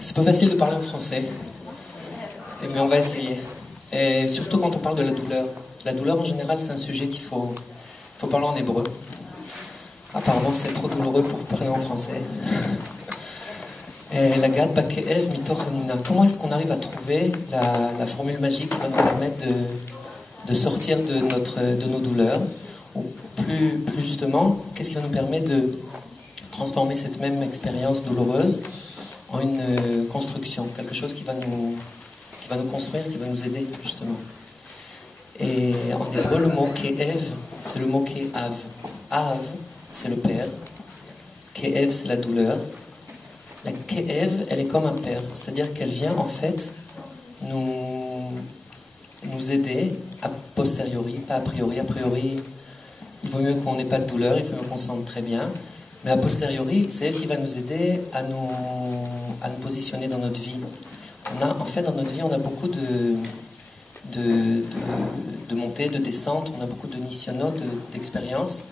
C'est pas facile de parler en français, mais on va essayer. Et surtout quand on parle de la douleur. La douleur en général, c'est un sujet qu'il faut parler en hébreu. Apparemment, c'est trop douloureux pour parler en français. Et la gad bakeev mitoch emuna. Comment est-ce qu'on arrive à trouver la formule magique qui va nous permettre de sortir de nos douleurs? Ou plus justement, qu'est-ce qui va nous permettre de transformer cette même expérience douloureuse en une construction, quelque chose qui va nous construire, qui va nous aider justement. Et en hébreu, le mot ke'ev, c'est le mot ke'av. Av, c'est le père. Ke'ev, c'est la douleur. La ke'ev, elle est comme un père, c'est-à-dire qu'elle vient en fait nous aider a posteriori, pas a priori. A priori, il vaut mieux qu'on n'ait pas de douleur, il vaut mieux qu'on se sente très bien. Mais a posteriori, c'est elle qui va nous aider à nous positionner dans notre vie. En fait, dans notre vie, on a beaucoup de montées, de descentes, on a beaucoup de nisyonotes, d'expériences.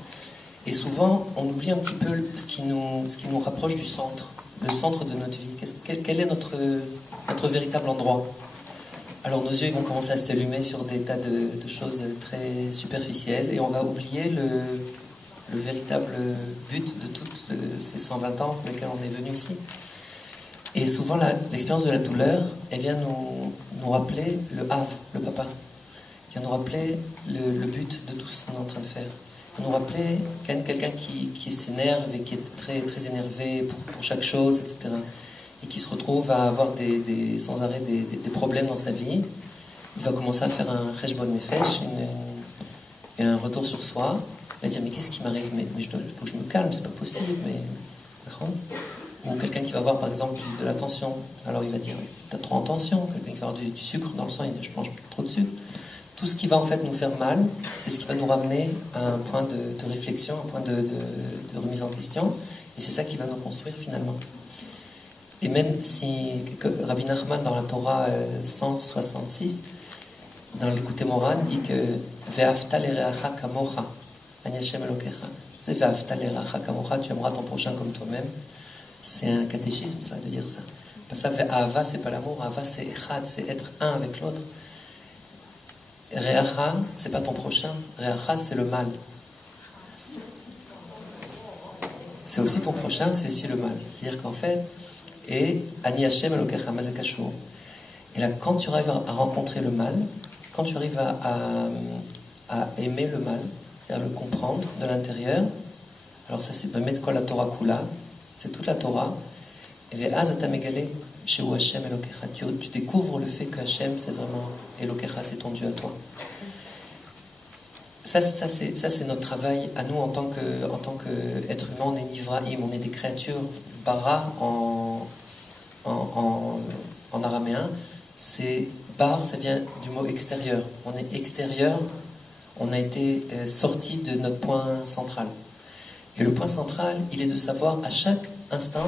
Et souvent, on oublie un petit peu ce qui nous rapproche du centre, le centre de notre vie. Quel est notre véritable endroit? Alors nos yeux ils vont commencer à s'allumer sur des tas de choses très superficielles et on va oublier le véritable but de toutes ces 120 ans pour lesquels on est venu ici. Et souvent l'expérience de la douleur, elle vient nous rappeler le Hav, le papa. Elle vient nous rappeler le but de tout ce qu'on est en train de faire. Elle vient nous rappeler quelqu'un qui s'énerve et qui est très, très énervé pour chaque chose, etc. Et qui se retrouve à avoir sans arrêt des problèmes dans sa vie. Il va commencer à faire un cheshbon nefesh, un retour sur soi. Il va dire, mais qu'est-ce qui m'arrive? Mais il faut que je me calme, c'est pas possible. Ou quelqu'un qui va avoir par exemple de la tension. Alors il va dire, t'as trop en tension. Quelqu'un qui va avoir du sucre dans le sang, il dit, je mange trop de sucre. Tout ce qui va en fait nous faire mal, c'est ce qui va nous ramener à un point de réflexion, un point de remise en question. Et c'est ça qui va nous construire finalement. Et même si Rabbi Nachman dans la Torah 166, dans l'Écoute Moran, dit que Ve'afta l'ereacha kamocha, ani Hashem Elokecha. C'est Ve'afta l'ereacha kamocha, tu aimeras ton prochain comme toi-même. C'est un catéchisme ça, de dire ça. Parce que Ve'ava, c'est pas l'amour, Ava c'est echad, c'est être un avec l'autre. Reacha, c'est pas ton prochain, Reacha c'est le mal. C'est aussi ton prochain, c'est aussi le mal. C'est-à-dire qu'en fait, et Ani Hashem Elokecha Mazekashur. Et là, quand tu arrives à rencontrer le mal, quand tu arrives à aimer le mal, c'est-à-dire le comprendre de l'intérieur, alors ça c'est mettre quoi la Torah Kula, c'est toute la Torah. Et Ve'az atamegale Sheu Hashem Elokecha. Tu découvres le fait que Hashem c'est vraiment Elokecha, c'est ton Dieu à toi. Ça c'est notre travail à nous en tant qu'être humain. On est Nivraim, on est des créatures. Bara en araméen, c'est bar, ça vient du mot extérieur. On est extérieur, on a été sorti de notre point central. Et le point central, il est de savoir à chaque instant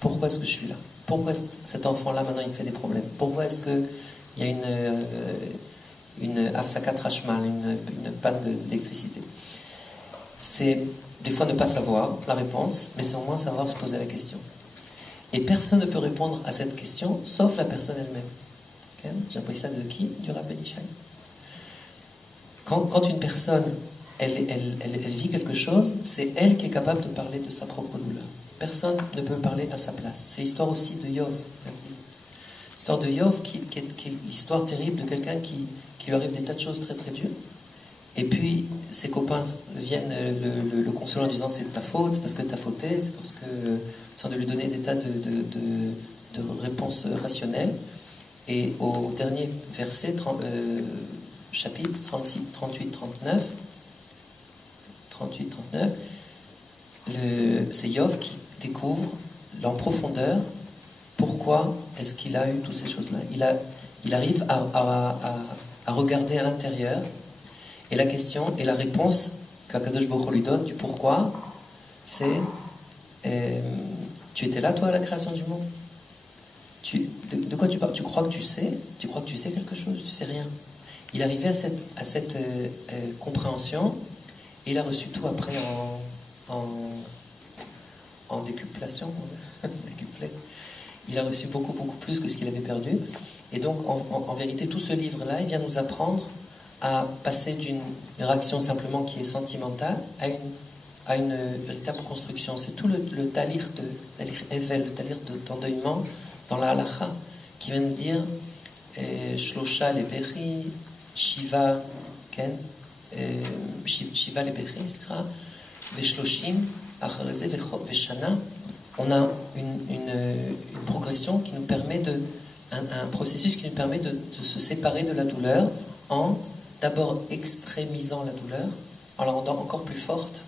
pourquoi est-ce que je suis là. Pourquoi cet enfant-là maintenant il fait des problèmes. Pourquoi est-ce qu'il y a une afsakat rashmal, une panne d'électricité. C'est des fois ne pas savoir la réponse, mais c'est au moins savoir se poser la question. Et personne ne peut répondre à cette question, sauf la personne elle-même. Okay? J'ai appris ça de qui? Du Rabbi Ishai. Quand une personne, elle vit quelque chose, c'est elle qui est capable de parler de sa propre douleur. Personne ne peut parler à sa place. C'est l'histoire aussi de Yov. L'histoire de Yov, qui est l'histoire terrible de quelqu'un qui lui arrive des tas de choses très très dures. Et puis, ses copains viennent le consoler en disant c'est de ta faute, c'est parce que tu as fauté, c'est parce que... sans de lui donner des tas de réponses rationnelles. Et au dernier verset, chapitre 38-39, c'est Yov qui découvre en profondeur pourquoi est-ce qu'il a eu toutes ces choses-là. Il arrive à regarder à l'intérieur. Et la question et la réponse qu'Akadosh Baruch Hu lui donne du pourquoi, c'est tu étais là toi à la création du monde? De quoi tu parles? Tu crois que tu sais? Tu crois que tu sais quelque chose? Tu sais rien. Il arrivait à cette compréhension et il a reçu tout après en décuplation, décuplé. il a reçu beaucoup, beaucoup plus que ce qu'il avait perdu. Et donc, en vérité, tout ce livre-là, il vient nous apprendre à passer d'une réaction simplement qui est sentimentale à une véritable construction. C'est tout le talir Evel, le talir d'endeuillement dans la halacha, qui vient nous dire Shlosha leberi, Shiva, Ken, Shiva leberi, Veshloshim, Achareze Veshana. On a une progression qui nous permet un processus qui nous permet de se séparer de la douleur en d'abord extrémisant la douleur, en la rendant encore plus forte.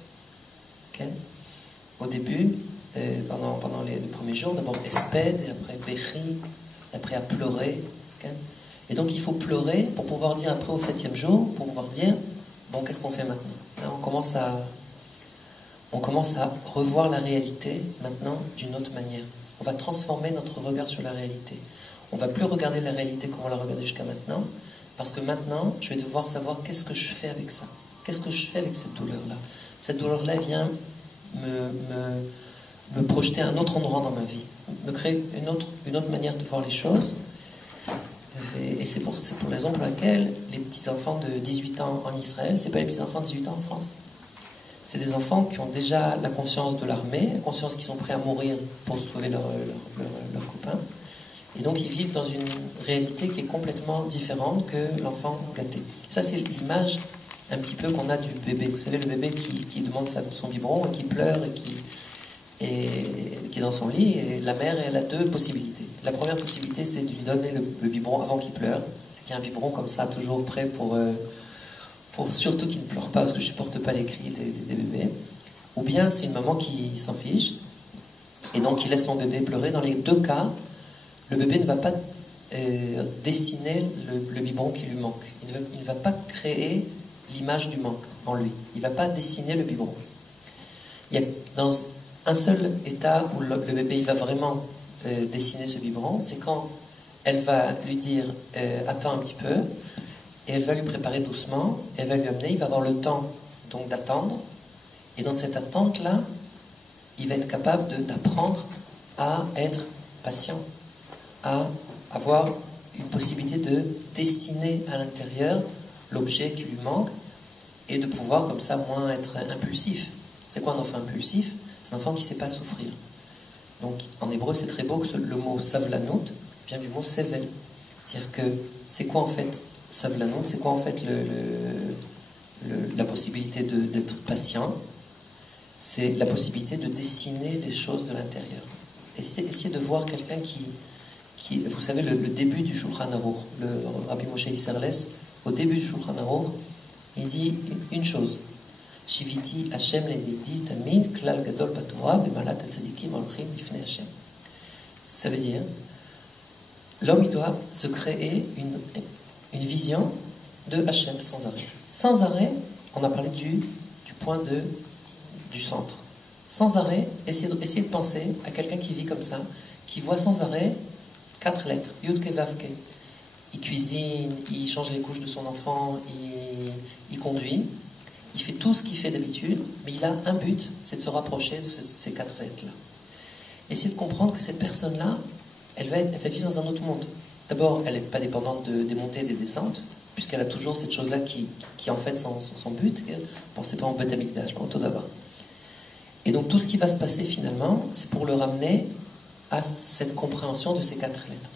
Okay. Au début, pendant les premiers jours, d'abord espède, et après béchi, et après à pleurer. Okay. Et donc il faut pleurer pour pouvoir dire après au 7e jour, pour pouvoir dire, bon, qu'est-ce qu'on fait maintenant? Là, on commence à revoir la réalité maintenant d'une autre manière. On va transformer notre regard sur la réalité. On ne va plus regarder la réalité comme on l'a regardé jusqu'à maintenant, parce que maintenant, je vais devoir savoir qu'est-ce que je fais avec ça. Qu'est-ce que je fais avec cette douleur-là? Cette douleur-là vient me projeter à un autre endroit dans ma vie, me créer une autre manière de voir les choses. Et c'est pour la raison pour laquelle les petits-enfants de 18 ans en Israël, ce n'est pas les petits-enfants de 18 ans en France. C'est des enfants qui ont déjà la conscience de l'armée, la conscience qu'ils sont prêts à mourir pour sauver leurs copains. Et donc ils vivent dans une réalité qui est complètement différente que l'enfant gâté. Ça, c'est l'image un petit peu qu'on a du bébé. Vous savez, le bébé qui demande son biberon et qui pleure et qui est dans son lit. Et la mère, elle a deux possibilités. La première possibilité, c'est de lui donner le biberon avant qu'il pleure. C'est qu'il y a un biberon comme ça, toujours prêt pour surtout qu'il ne pleure pas, parce que je ne supporte pas les cris des bébés. Ou bien c'est une maman qui s'en fiche, et donc il laisse son bébé pleurer. Dans les deux cas, le bébé ne va pas dessiner le biberon qui lui manque. Il ne va pas créer l'image du manque en lui. Il ne va pas dessiner le biberon. Il y a dans un seul état où le bébé il va vraiment dessiner ce biberon, c'est quand elle va lui dire attends un petit peu, et elle va lui préparer doucement, elle va lui amener, il va avoir le temps donc d'attendre, et dans cette attente-là, il va être capable d'apprendre à être patient, à avoir une possibilité de dessiner à l'intérieur l'objet qui lui manque, et de pouvoir comme ça moins être impulsif. C'est quoi un enfant impulsif? C'est un enfant qui ne sait pas souffrir. Donc en hébreu c'est très beau que le mot savlanout vient du mot sevel. C'est-à-dire que c'est quoi en fait savlanout? C'est quoi en fait la possibilité d'être patient? C'est la possibilité de dessiner les choses de l'intérieur. Essayez de voir quelqu'un qui vous savez, le début du Shulchan Aruch, le Rabbi Moshe Isserles, au début du Shulchan Aruch, il dit une chose. Shiviti Hashem ledidi tamid klal gadol batorah bemalat hatzadikim olchim lifnei Hashem. Ça veut dire, l'homme il doit se créer une vision de Hashem sans arrêt. Sans arrêt, on a parlé du point du centre. Sans arrêt, essayez de penser à quelqu'un qui vit comme ça, qui voit sans arrêt 4 lettres, Yud Ke Vav Ke. Il cuisine, il change les couches de son enfant, il conduit, il fait tout ce qu'il fait d'habitude, mais il a un but, c'est de se rapprocher de ces 4 lettres-là. Essayez de comprendre que cette personne-là, elle va vivre dans un autre monde. D'abord, elle n'est pas dépendante des montées et des descentes, puisqu'elle a toujours cette chose-là qui en fait son but. Pensez pas en Beth Amikdash, mais au Todava. Et donc tout ce qui va se passer finalement, c'est pour le ramener à cette compréhension de ces 4 lettres.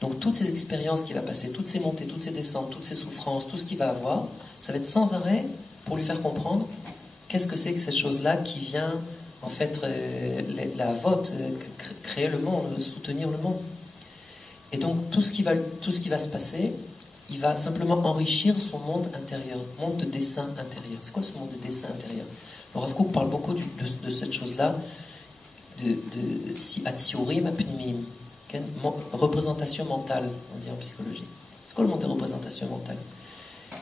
Donc toutes ces expériences qu'il va passer, toutes ces montées, toutes ces descentes, toutes ces souffrances, tout ce qu'il va avoir, ça va être sans arrêt pour lui faire comprendre qu'est-ce que c'est que cette chose-là qui vient en fait la vote, créer le monde, soutenir le monde. Et donc tout ce qui va se passer, il va simplement enrichir son monde intérieur, monde de dessin intérieur. C'est quoi ce monde de dessin intérieur? Le Rav Kook parle beaucoup de cette chose-là, de Atsiorim Apnimim, représentation mentale, on dit en psychologie. C'est quoi le monde des représentations mentales?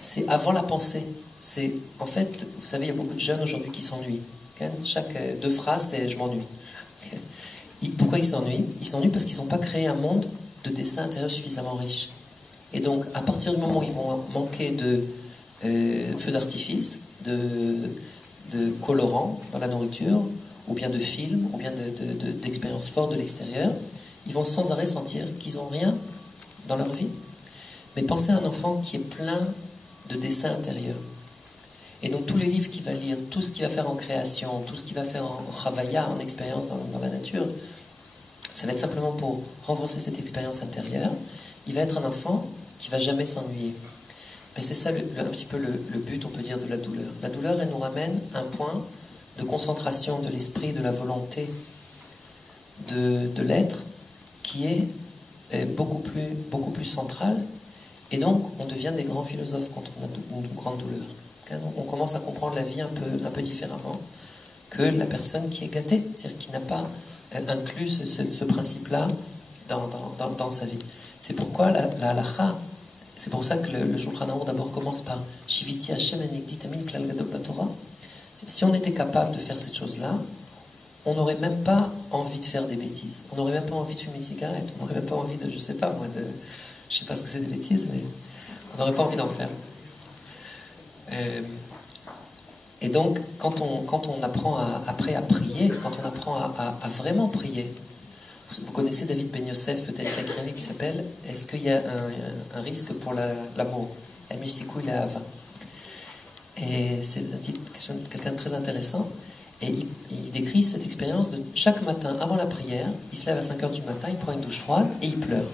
C'est avant la pensée. C'est, en fait, vous savez, il y a beaucoup de jeunes aujourd'hui qui s'ennuient. Chaque 2 phrases, c'est « je m'ennuie ». Pourquoi ils s'ennuient? Ils s'ennuient parce qu'ils n'ont pas créé un monde de dessin intérieur suffisamment riche. Et donc, à partir du moment où ils vont manquer de feux d'artifice, de colorants dans la nourriture, ou bien de films, ou bien d'expériences fortes de l'extérieur, ils vont sans arrêt sentir qu'ils n'ont rien dans leur vie. Mais pensez à un enfant qui est plein de dessins intérieurs. Et donc tous les livres qu'il va lire, tout ce qu'il va faire en création, tout ce qu'il va faire en chavaya, en expérience dans la nature, ça va être simplement pour renforcer cette expérience intérieure. Il va être un enfant qui ne va jamais s'ennuyer. Mais c'est ça un petit peu le but, on peut dire, de la douleur. La douleur, elle nous ramène à un point de concentration de l'esprit, de la volonté, de l'être, qui est beaucoup plus central. Et donc, on devient des grands philosophes quand on a une grande douleur. Donc, on commence à comprendre la vie un peu différemment que la personne qui est gâtée, c'est-à-dire qui n'a pas inclus ce principe-là dans sa vie. C'est pourquoi la halacha, c'est pour ça que le Shulchan Arour d'abord commence par Shiviti Hashem enegdi tamid klal gadol b'Torah. Si on était capable de faire cette chose-là, on n'aurait même pas envie de faire des bêtises. On n'aurait même pas envie de fumer une cigarette. On n'aurait même pas envie de, je sais pas ce que c'est des bêtises, mais on n'aurait pas envie d'en faire. Et donc, quand on apprend après à prier, quand on apprend à vraiment prier, vous connaissez David Ben Yosef, peut-être, qui a écrit un livre qui s'appelle « Est-ce qu'il y a un risque pour l'amour ?» Emissikou il Ava. Et c'est un titre, quelqu'un de très intéressant. Et il décrit cette expérience de chaque matin, avant la prière, il se lève à 5h du matin, il prend une douche froide et il pleure.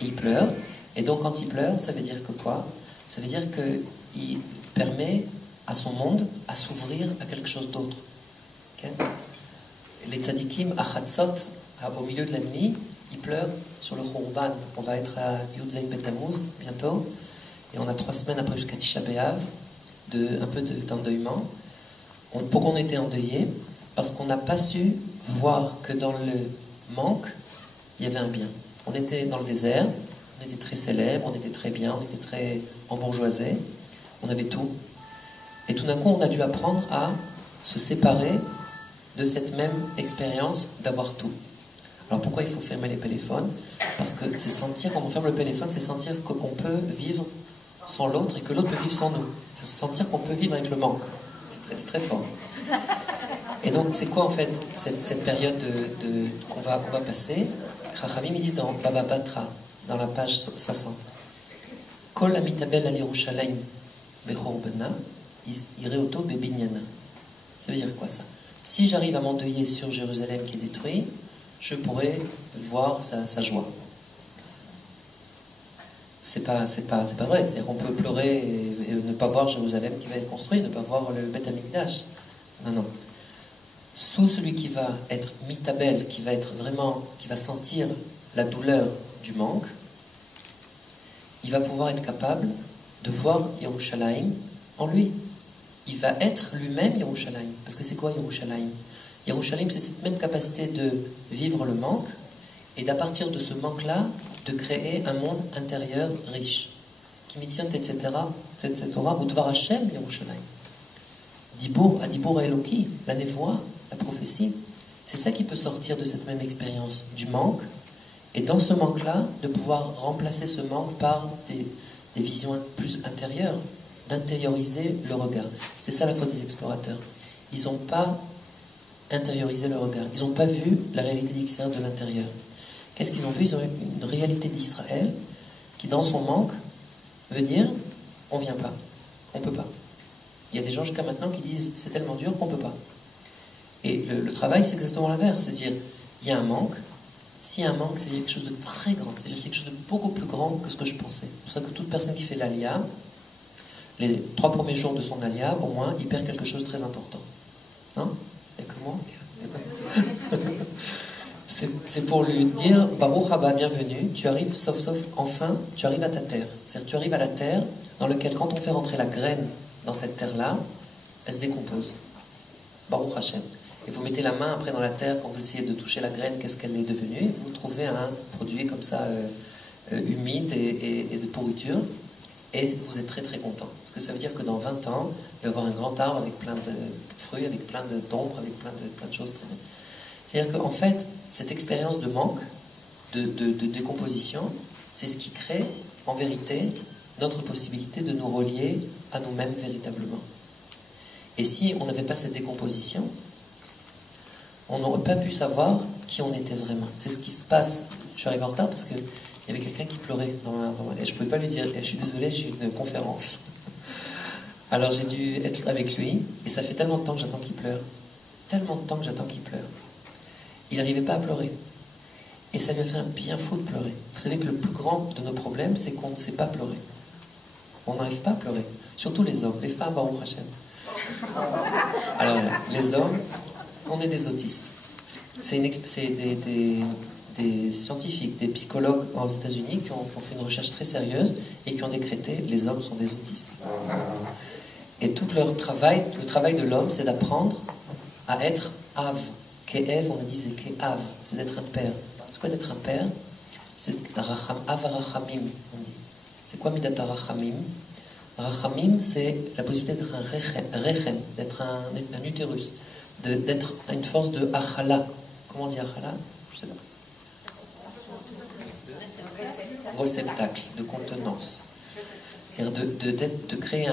Et il pleure. Et donc, quand il pleure, ça veut dire que quoi? Ça veut dire qu'il permet à son monde à s'ouvrir à quelque chose d'autre. Okay? Les tzadikim, à Chatzot, au milieu de la nuit, ils pleurent sur le Khurban. On va être à Yud Zayin Bet Tammuz bientôt. Et on a 3 semaines après jusqu'à Tisha B'Av, un peu d'endeuillement. Pourquoi on était endeuillé? Parce qu'on n'a pas su voir que dans le manque, il y avait un bien. On était dans le désert, on était très célèbre, on était très bien, on était très embourgeoisé, on avait tout. Et tout d'un coup, on a dû apprendre à se séparer de cette même expérience d'avoir tout. Alors pourquoi il faut fermer les téléphones? Parce que c'est sentir, quand on ferme le téléphone, c'est sentir qu'on peut vivre sans l'autre et que l'autre peut vivre sans nous. C'est sentir qu'on peut vivre avec le manque. C'est très fort. Et donc, c'est quoi en fait cette période qu'on va passer? Chachamim, ils disent dans Baba Batra, dans la page 60, Kol amitabel al Yerushalayim bechorbena, ireoto bebinyana. Ça veut dire quoi ça? Si j'arrive à m'endeuiller sur Jérusalem qui est détruit, je pourrais voir sa joie. C'est pas vrai. C'est-à-dire qu'on peut pleurer et ne pas voir Jérusalem qui va être construit, ne pas voir le Beth Amikdash. Non. Sous celui qui va être mitabel, qui va sentir la douleur du manque, il va pouvoir être capable de voir Yerushalayim en lui. Il va être lui-même Yerushalayim. Parce que c'est quoi Yerushalayim? Yerushalayim, c'est cette même capacité de vivre le manque et d'à partir de ce manque-là, de créer un monde intérieur riche. Kimitzion, etc., ou Dvar Hashem, Yerushalayim. Dibur Eloki, la névoie, la prophétie. C'est ça qui peut sortir de cette même expérience du manque. Et dans ce manque-là, de pouvoir remplacer ce manque par des visions plus intérieures, d'intérioriser le regard. C'était ça la faute des explorateurs. Ils n'ont pas intériorisé le regard. Ils n'ont pas vu la réalité d'extérieur de l'intérieur. Qu'est-ce qu'ils ont vu? Ils ont eu une réalité d'Israël qui, dans son manque, veut dire on ne vient pas, on ne peut pas. Il y a des gens jusqu'à maintenant qui disent c'est tellement dur qu'on ne peut pas. Et le travail, c'est exactement l'inverse. C'est-à-dire, il y a un manque. S'il y a un manque, c'est quelque chose de très grand. C'est-à-dire quelque chose de beaucoup plus grand que ce que je pensais. C'est pour ça que toute personne qui fait l'Aliyah, les 3 premiers jours de son Aliyah, au moins, il perd quelque chose de très important. Non? Il n'y a que moi. C'est pour lui dire Baruch haba, bienvenue, tu arrives, sauf, enfin, tu arrives à ta terre. C'est-à-dire, tu arrives à la terre dans laquelle, quand on fait rentrer la graine dans cette terre-là, elle se décompose. Baruch Hashem. Et vous mettez la main après dans la terre, quand vous essayez de toucher la graine, qu'est-ce qu'elle est devenue? Et vous trouvez un produit comme ça, humide et de pourriture. Et vous êtes très très content. Parce que ça veut dire que dans 20 ans, il va y avoir un grand arbre avec plein de fruits, avec plein d'ombres, avec plein de choses très bien. C'est-à-dire qu'en fait, cette expérience de manque, de décomposition, c'est ce qui crée, en vérité, notre possibilité de nous relier à nous-mêmes véritablement. Et si on n'avait pas cette décomposition, on n'aurait pas pu savoir qui on était vraiment. C'est ce qui se passe. Je suis arrivé en retard parce qu'il y avait quelqu'un qui pleurait et je ne pouvais pas lui dire, je suis désolé, j'ai une conférence. Alors j'ai dû être avec lui, et ça fait tellement de temps que j'attends qu'il pleure. Tellement de temps que j'attends qu'il pleure. Il n'arrivait pas à pleurer. Et ça lui a fait un bien fou de pleurer. Vous savez que le plus grand de nos problèmes, c'est qu'on ne sait pas pleurer. On n'arrive pas à pleurer. Surtout les hommes. Les femmes, Baruch Hashem. Alors, les hommes, on est des autistes. C'est des scientifiques, des psychologues aux États-Unis qui ont fait une recherche très sérieuse et qui ont décrété les hommes sont des autistes. Et tout leur travail, le travail de l'homme, c'est d'apprendre à être Av. Ke'ev, on me disait Ke'av, c'est d'être un père. C'est quoi d'être un père? C'est Av Rachamim, on dit. C'est quoi Midat Rachamim? Rachamim, c'est la possibilité d'être un rechem, d'être un utérus, d'être une force de achala. Comment on dit achala? Je sais pas. Réceptacle, de contenance. C'est-à-dire de créer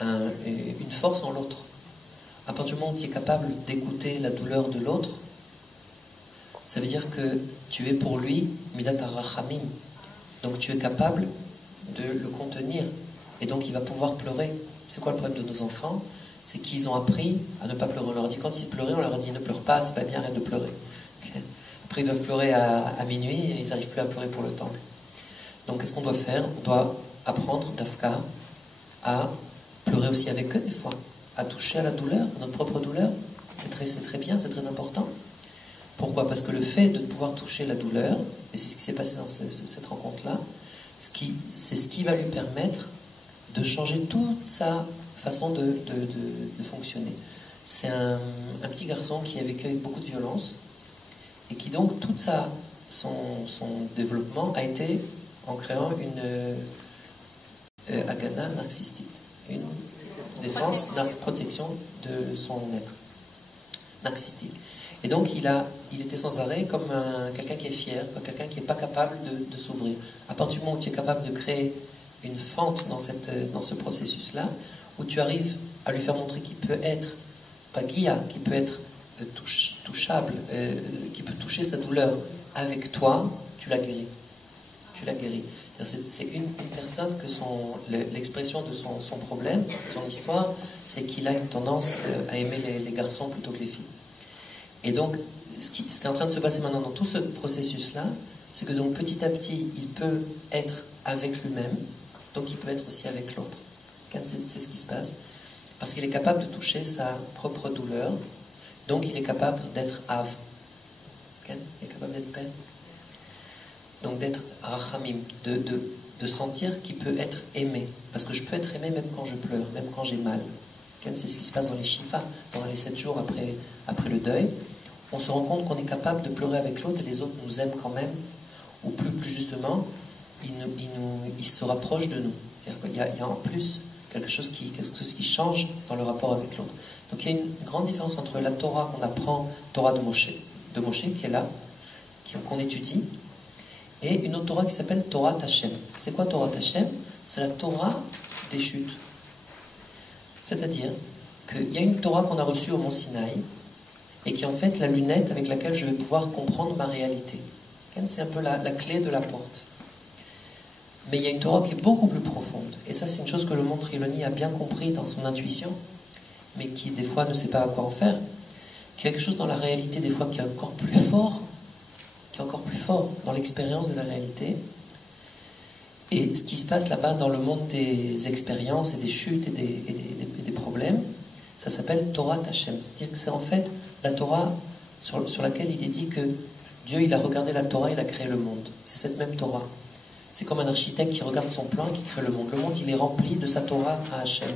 une force en l'autre. À partir du moment où tu es capable d'écouter la douleur de l'autre, ça veut dire que tu es pour lui Midat Rachamim. Donc tu es capable de le contenir. Et donc il va pouvoir pleurer. C'est quoi le problème de nos enfants? C'est qu'ils ont appris à ne pas pleurer. On leur dit quand ils pleuraient, on leur a dit ne pleure pas, c'est pas bien, arrête de pleurer. Après ils doivent pleurer à minuit et ils n'arrivent plus à pleurer pour le temple. Donc qu'est-ce qu'on doit faire? On doit apprendre d'Afka à pleurer aussi avec eux des fois, à toucher à la douleur, à notre propre douleur. C'est très bien, c'est très important. Pourquoi? Parce que le fait de pouvoir toucher la douleur, et c'est ce qui s'est passé dans cette rencontre-là, c'est ce qui va lui permettre de changer toute sa façon de fonctionner. C'est un petit garçon qui a vécu avec beaucoup de violence et qui donc tout son développement a été en créant une agana narcissiste, une défense, protection de son être narcissistique. Et donc il était sans arrêt comme quelqu'un qui est fier, quelqu'un qui n'est pas capable de s'ouvrir. À partir du moment où tu es capable de créer une fente dans ce processus-là, où tu arrives à lui faire montrer qu'il peut être pagia, qu'il peut être touchable, qu'il peut toucher sa douleur avec toi, tu l'as guéri. Tu l'as guéri. C'est une personne que l'expression de son problème, son histoire, c'est qu'il a une tendance à aimer les garçons plutôt que les filles. Et donc, ce qui est en train de se passer maintenant dans tout ce processus-là, c'est que donc petit à petit, il peut être avec lui-même, donc il peut être aussi avec l'autre. C'est ce qui se passe. Parce qu'il est capable de toucher sa propre douleur, donc il est capable d'être Av. Il est capable d'être père. Donc d'être Rachamim, de sentir qu'il peut être aimé. Parce que je peux être aimé même quand je pleure, même quand j'ai mal. C'est ce qui se passe dans les Shiva, pendant les 7 jours après le deuil. On se rend compte qu'on est capable de pleurer avec l'autre et les autres nous aiment quand même, ou plus justement, ils se rapprochent de nous. C'est-à-dire qu'il y a en plus quelque chose qui change dans le rapport avec l'autre. Donc il y a une grande différence entre la Torah qu'on apprend, Torah de Moshe qui est là, qu'on étudie, et une autre Torah qui s'appelle Torah Hashem. C'est quoi Torah Hashem? C'est la Torah des chutes. C'est-à-dire qu'il y a une Torah qu'on a reçue au Mont Sinaï, et qui est en fait la lunette avec laquelle je vais pouvoir comprendre ma réalité. C'est un peu la clé de la porte. Mais il y a une Torah qui est beaucoup plus profonde. Et ça, c'est une chose que le monde Triloni a bien compris dans son intuition, mais qui, des fois, ne sait pas à quoi en faire. Qu'il y a quelque chose dans la réalité, des fois, qui est encore plus fort, dans l'expérience de la réalité. Et ce qui se passe là-bas dans le monde des expériences et des chutes et des problèmes, ça s'appelle Torah Hashem. C'est-à-dire que c'est en fait la Torah sur laquelle il est dit que Dieu, il a regardé la Torah, il a créé le monde. C'est cette même Torah. C'est comme un architecte qui regarde son plan et qui crée le monde. Le monde, il est rempli de sa Torah à Hashem.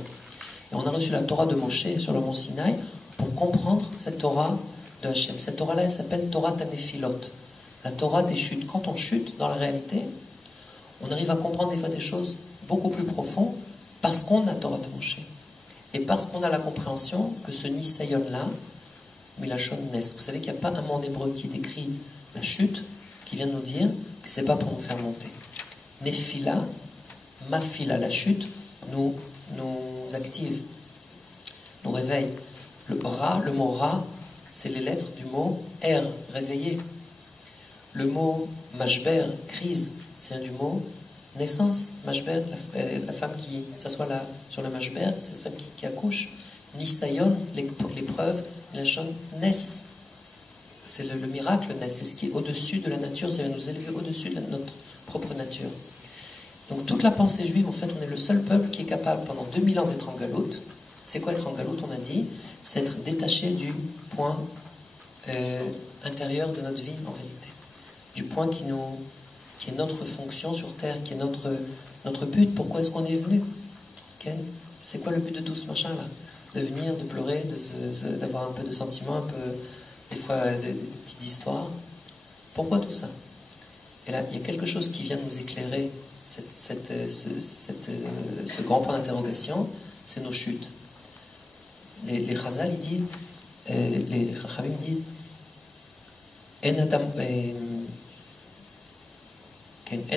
Et on a reçu la Torah de Moshe sur le mont Sinaï pour comprendre cette Torah de Hashem. Cette Torah-là, elle s'appelle Torah Tanefilot. La Torah des chutes. Quand on chute dans la réalité, on arrive à comprendre des fois des choses beaucoup plus profondes parce qu'on a Torah de Moshe. Et parce qu'on a la compréhension que ce Nisayon-là, Milachon Nes. Vous savez qu'il n'y a pas un mot en hébreu qui décrit la chute, qui vient nous dire que ce n'est pas pour nous faire monter. Nefila, mafila, la chute, nous active, nous réveille. Le mot ra, c'est les lettres du mot Er, réveillé. Le mot Mashber, crise, c'est du mot naissance. Mashber, la femme qui s'assoit là sur le Mashber, c'est la femme qui accouche. Nisayon, l'épreuve, la chose naissent. C'est le miracle naît, c'est ce qui est au-dessus de la nature, ça va nous élever au-dessus de notre propre nature. Donc toute la pensée juive, en fait, on est le seul peuple qui est capable pendant 2000 ans d'être en galoute. C'est quoi être en galoute? On a dit, c'est être détaché du point intérieur de notre vie, en vérité. Du point qui est notre fonction sur Terre, qui est notre but. Pourquoi est-ce qu'on est venu? Okay? C'est quoi le but de tout ce machin-là? De venir, de pleurer, d'avoir un peu de sentiments, un peu, des fois des petites histoires. Pourquoi tout ça? Et là, il y a quelque chose qui vient nous éclairer ce grand point d'interrogation, c'est nos chutes. Les Chazal, ils disent, les Chachamim disent, En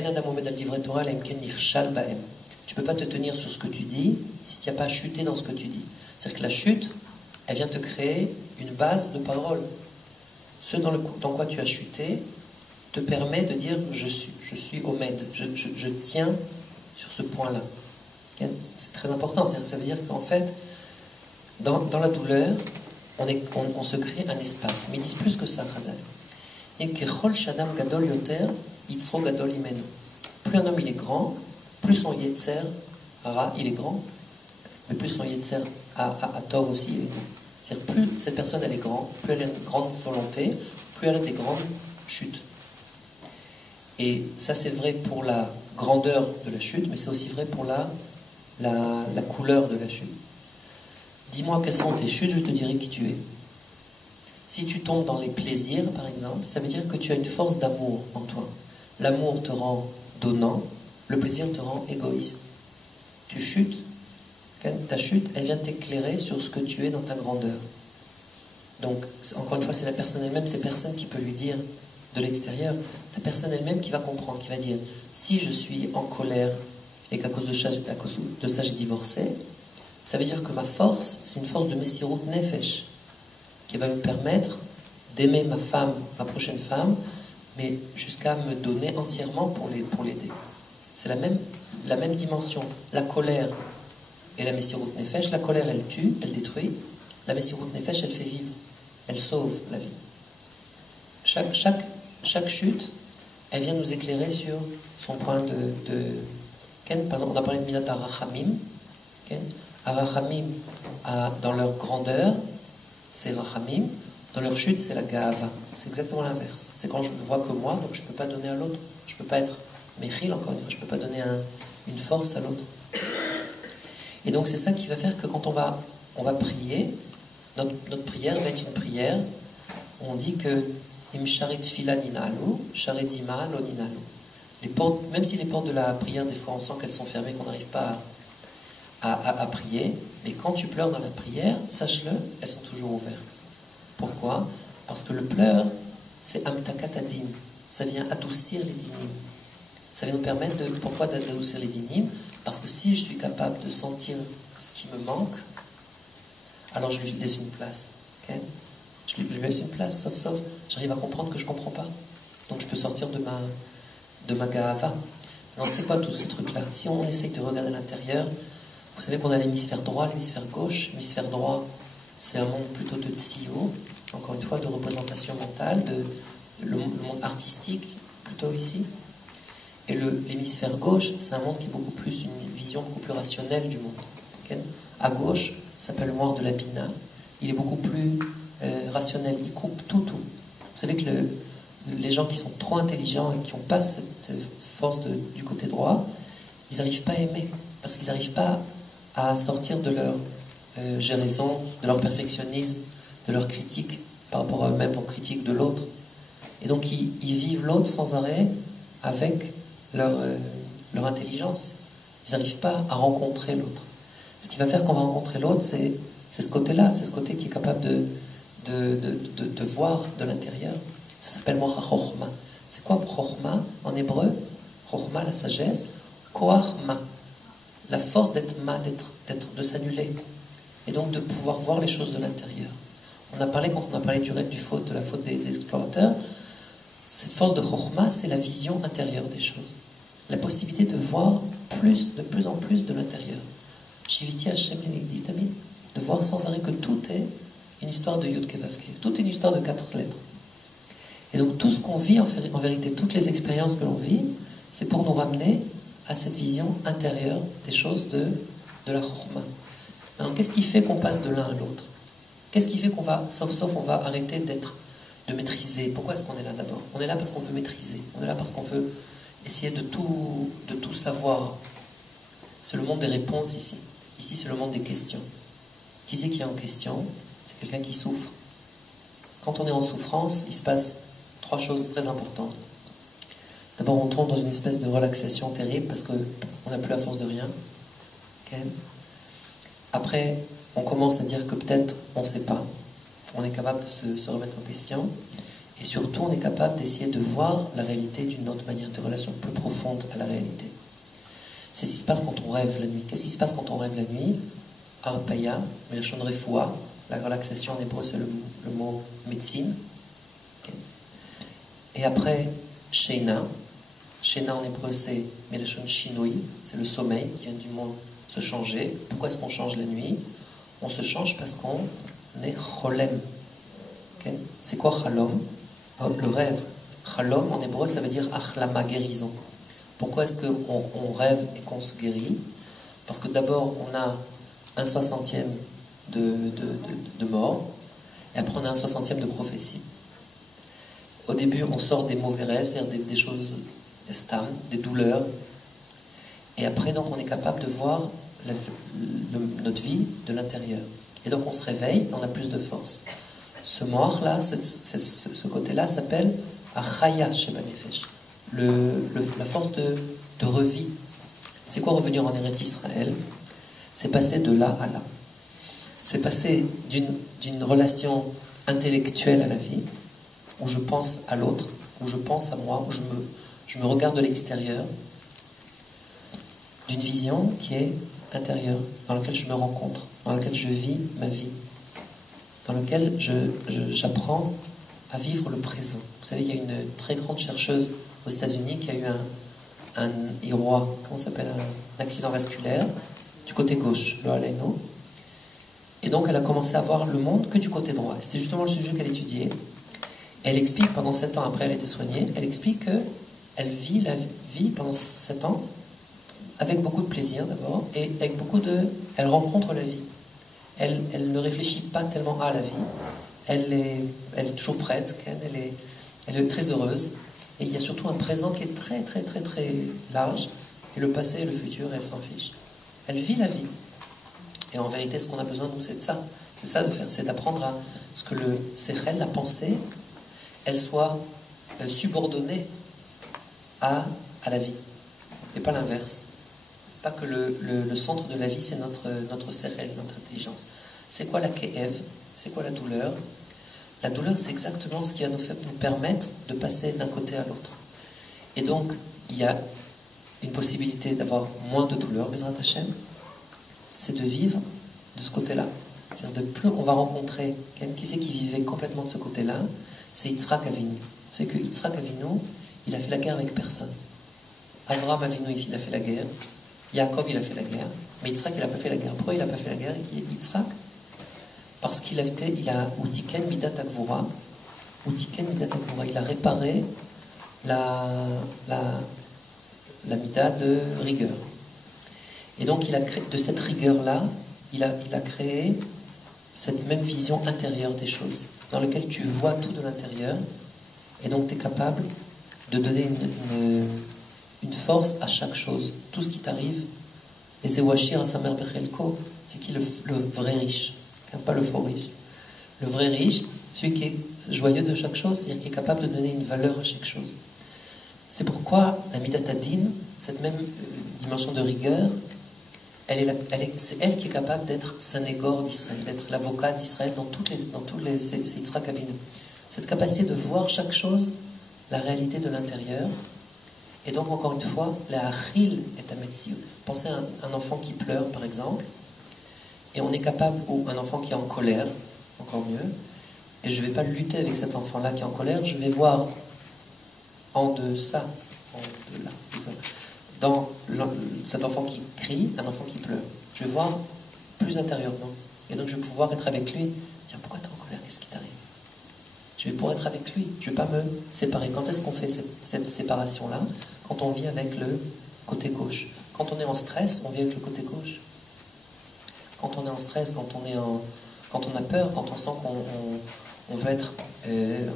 Adam omed al divrei Torah laim ken nirshal bahem. Tu ne peux pas te tenir sur ce que tu dis si tu n'as pas chuté dans ce que tu dis. C'est-à-dire que la chute, elle vient te créer une base de parole. Ce dans quoi tu as chuté te permet de dire je suis omed, je tiens sur ce point-là. C'est très important. C'est-à-dire que ça veut dire qu'en fait, dans la douleur, on se crée un espace. Mais ils disent plus que ça, Chazal. Plus un homme il est grand, plus son yetzer hara il est grand, mais plus son yetzer tov aussi il est grand. C'est-à-dire plus cette personne elle est grande, plus elle a une grande volonté, plus elle a des grandes chutes. Et ça c'est vrai pour la grandeur de la chute, mais c'est aussi vrai pour la couleur de la chute. Dis-moi quelles sont tes chutes, je te dirai qui tu es. Si tu tombes dans les plaisirs, par exemple, ça veut dire que tu as une force d'amour en toi. L'amour te rend donnant, le plaisir te rend égoïste. Tu chutes, ta chute, elle vient t'éclairer sur ce que tu es dans ta grandeur. Donc, encore une fois, c'est la personne elle-même, c'est personne qui peut lui dire de l'extérieur, la personne elle-même qui va comprendre, qui va dire, si je suis en colère et qu'à cause de ça j'ai divorcé, ça veut dire que ma force, c'est une force de Messirut Nefesh, qui va me permettre d'aimer ma femme, ma prochaine femme, mais jusqu'à me donner entièrement pour l'aider. C'est la même dimension. La colère et la Messirut Nefesh, la colère elle tue, elle détruit, la Messirut Nefesh elle fait vivre, elle sauve la vie. Chaque chute, elle vient nous éclairer sur son point de Ken, par exemple, on a parlé de Minat Arachamim. Arachamim, dans leur grandeur, c'est Rachamim. Dans leur chute, c'est la Gava. C'est exactement l'inverse. C'est quand je vois que moi, donc je ne peux pas donner à l'autre. Je ne peux pas être Mechil, encore une fois, je ne peux pas donner une force à l'autre. Et donc c'est ça qui va faire que quand on va prier, notre prière va être une prière où on dit que Im sharet tfila ninalu, sharet dima lo ninalu. Les portes, même si les portes de la prière, des fois on sent qu'elles sont fermées, qu'on n'arrive pas à prier, mais quand tu pleures dans la prière, sache-le, elles sont toujours ouvertes. Pourquoi? Parce que le pleur, c'est amtakatadin, ça vient adoucir les dinim. Ça va nous permettre pourquoi d'adoucir les dinim? Parce que si je suis capable de sentir ce qui me manque, alors je lui laisse une place. Okay? Je lui laisse une place, sauf j'arrive à comprendre que je ne comprends pas. Donc je peux sortir de ma gava. Non, c'est quoi tout ce truc-là? Si on essaye de regarder à l'intérieur, vous savez qu'on a l'hémisphère droit, l'hémisphère gauche. L'hémisphère droit, c'est un monde plutôt de tsio, encore une fois, de représentation mentale, le monde artistique, plutôt ici. Et l'hémisphère gauche, c'est un monde qui est beaucoup plus, une vision beaucoup plus rationnelle du monde. Okay? À gauche, ça s'appelle le noir de la Bina. Il est beaucoup plus rationnel, il coupe tout. Vous savez que les gens qui sont trop intelligents et qui n'ont pas cette force du côté droit, ils n'arrivent pas à aimer, parce qu'ils n'arrivent pas à sortir de leur géraison, de leur perfectionnisme, de leur critique par rapport à eux-mêmes, aux critiques de l'autre. Et donc ils vivent l'autre sans arrêt avec leur intelligence. Ils n'arrivent pas à rencontrer l'autre. Ce qui va faire qu'on va rencontrer l'autre, c'est ce côté-là, c'est ce côté qui est capable de voir de l'intérieur. Ça s'appelle Mocha Chochma. C'est quoi Chochma en hébreu? Chochma, la sagesse. Koach Ma, la force d'être ma, de s'annuler. Et donc de pouvoir voir les choses de l'intérieur. On a parlé, quand on a parlé de la faute des explorateurs, cette force de Chokhmah, c'est la vision intérieure des choses. La possibilité de voir de plus en plus de l'intérieur. Shiviti Hashem Lenigdi Tamid, de voir sans arrêt que tout est une histoire de Yud Kevav Kev, tout est une histoire de 4 lettres. Et donc tout ce qu'on vit, en vérité, toutes les expériences que l'on vit, c'est pour nous ramener à cette vision intérieure des choses de la Chokhmah. Alors qu'est-ce qui fait qu'on passe de l'un à l'autre? Qu'est-ce qui fait qu'on va, sauf on va arrêter de maîtriser? Pourquoi est-ce qu'on est là d'abord? On est là parce qu'on veut maîtriser, on est là parce qu'on veut essayer de tout savoir. C'est le monde des réponses ici. Ici, c'est le monde des questions. Qui c'est qui est en question? C'est quelqu'un qui souffre. Quand on est en souffrance, il se passe 3 choses très importantes. D'abord, on tombe dans une espèce de relaxation terrible parce qu'on n'a plus la force de rien. Okay. Après, on commence à dire que peut-être on ne sait pas. On est capable de se remettre en question. Et surtout, on est capable d'essayer de voir la réalité d'une autre manière, de relation plus profonde à la réalité. C'est ce qui se passe quand on rêve la nuit. Qu'est-ce qui se passe quand on rêve la nuit? Arpaya, mais la shon refoua, la relaxation en hébreu, c'est le mot médecine. Okay. Et après, sheina. Sheina en hébreu, c'est Melachon Shinui, c'est le sommeil qui vient du mot se changer. Pourquoi est-ce qu'on change la nuit? On se change parce qu'on est cholem. Okay. C'est quoi chalom? Le rêve. Chalom en hébreu, ça veut dire achlama, guérison. Pourquoi est-ce qu'on rêve et qu'on se guérit? Parce que d'abord, on a 1/60e de mort, et après on a 1/60e de prophétie. Au début, on sort des mauvais rêves, c'est-à-dire des choses stam, des douleurs, et après, donc, on est capable de voir notre vie de l'intérieur. Et donc, on se réveille, on a plus de force. Ce mort-là, ce côté-là s'appelle Achaya Sheba Nefesh, la force de revie. C'est quoi revenir en Eretz Israël? C'est passer de là à là. C'est passer d'une relation intellectuelle à la vie, où je pense à l'autre, où je pense à moi, où je me regarde de l'extérieur, d'une vision qui est intérieure, dans laquelle je me rencontre, dans laquelle je vis ma vie, dans laquelle j'apprends à vivre le présent. Vous savez, il y a une très grande chercheuse aux États-Unis qui a eu un IROA, comment ça s'appelle, un accident vasculaire du côté gauche, le Aleno. Et donc elle a commencé à voir le monde que du côté droit. C'était justement le sujet qu'elle étudiait. Elle explique, pendant 7 ans après elle a été soignée, elle explique qu'elle vit la vie pendant 7 ans avec beaucoup de plaisir d'abord, et avec elle rencontre la vie. Elle ne réfléchit pas tellement à la vie. Elle est toujours prête, elle est très heureuse. Et il y a surtout un présent qui est très, très, très, très large. Et le passé et le futur, elle s'en fiche. Elle vit la vie. Et en vérité, ce qu'on a besoin, nous, c'est de ça. C'est ça de faire. C'est d'apprendre à ce que le sechel, la pensée, elle soit subordonnée à la vie. Et pas l'inverse. Pas que le centre de la vie, c'est notre sechel, notre intelligence. C'est quoi la ke'ev? C'est quoi la douleur? La douleur, c'est exactement ce qui va nous permettre de passer d'un côté à l'autre. Et donc, il y a une possibilité d'avoir moins de douleur, Bezrat Hashem, c'est de vivre de ce côté-là. C'est-à-dire, de plus on va rencontrer quelqu'un qui vivait complètement de ce côté-là, c'est Yitzhak Avinu. C'est que Yitzhak Avinu, il a fait la guerre avec personne. Avraham Avinu, il a fait la guerre. Yaakov, il a fait la guerre. Mais Yitzhak, il n'a pas fait la guerre. Pourquoi il n'a pas fait la guerre, Yitzhak? Parce qu'il a Utiken Midat Agvura, il a réparé la Midat de rigueur. Et donc, de cette rigueur-là, il a créé cette même vision intérieure des choses, dans laquelle tu vois tout de l'intérieur, et donc tu es capable de donner une force à chaque chose, tout ce qui t'arrive. Et c'est Washir à sa mère Bechelko, c'est qui le vrai riche, pas le faux riche. Le vrai riche, celui qui est joyeux de chaque chose, c'est-à-dire qui est capable de donner une valeur à chaque chose. C'est pourquoi la Midat Adin, cette même dimension de rigueur, c'est elle qui est capable d'être Sanégor d'Israël, d'être l'avocat d'Israël dans tous les c'est Yitzhak Avinu. Cette capacité de voir chaque chose, la réalité de l'intérieur. Et donc, encore une fois, la Achil est à Metziut. Pensez à un enfant qui pleure, par exemple, et on est capable, ou un enfant qui est en colère, encore mieux, et je ne vais pas lutter avec cet enfant-là qui est en colère, je vais voir en deçà, dans cet enfant qui crie, un enfant qui pleure. Je vais voir plus intérieurement. Et donc je vais pouvoir être avec lui, dire pourquoi tu es en colère, qu'est-ce qui t'arrive? Je vais pouvoir être avec lui, je ne vais pas me séparer. Quand est-ce qu'on fait cette séparation-là? Quand on vit avec le côté gauche. Quand on est en stress, on vit avec le côté gauche. Quand on est en stress, quand on a peur, quand on sent qu'on veut être,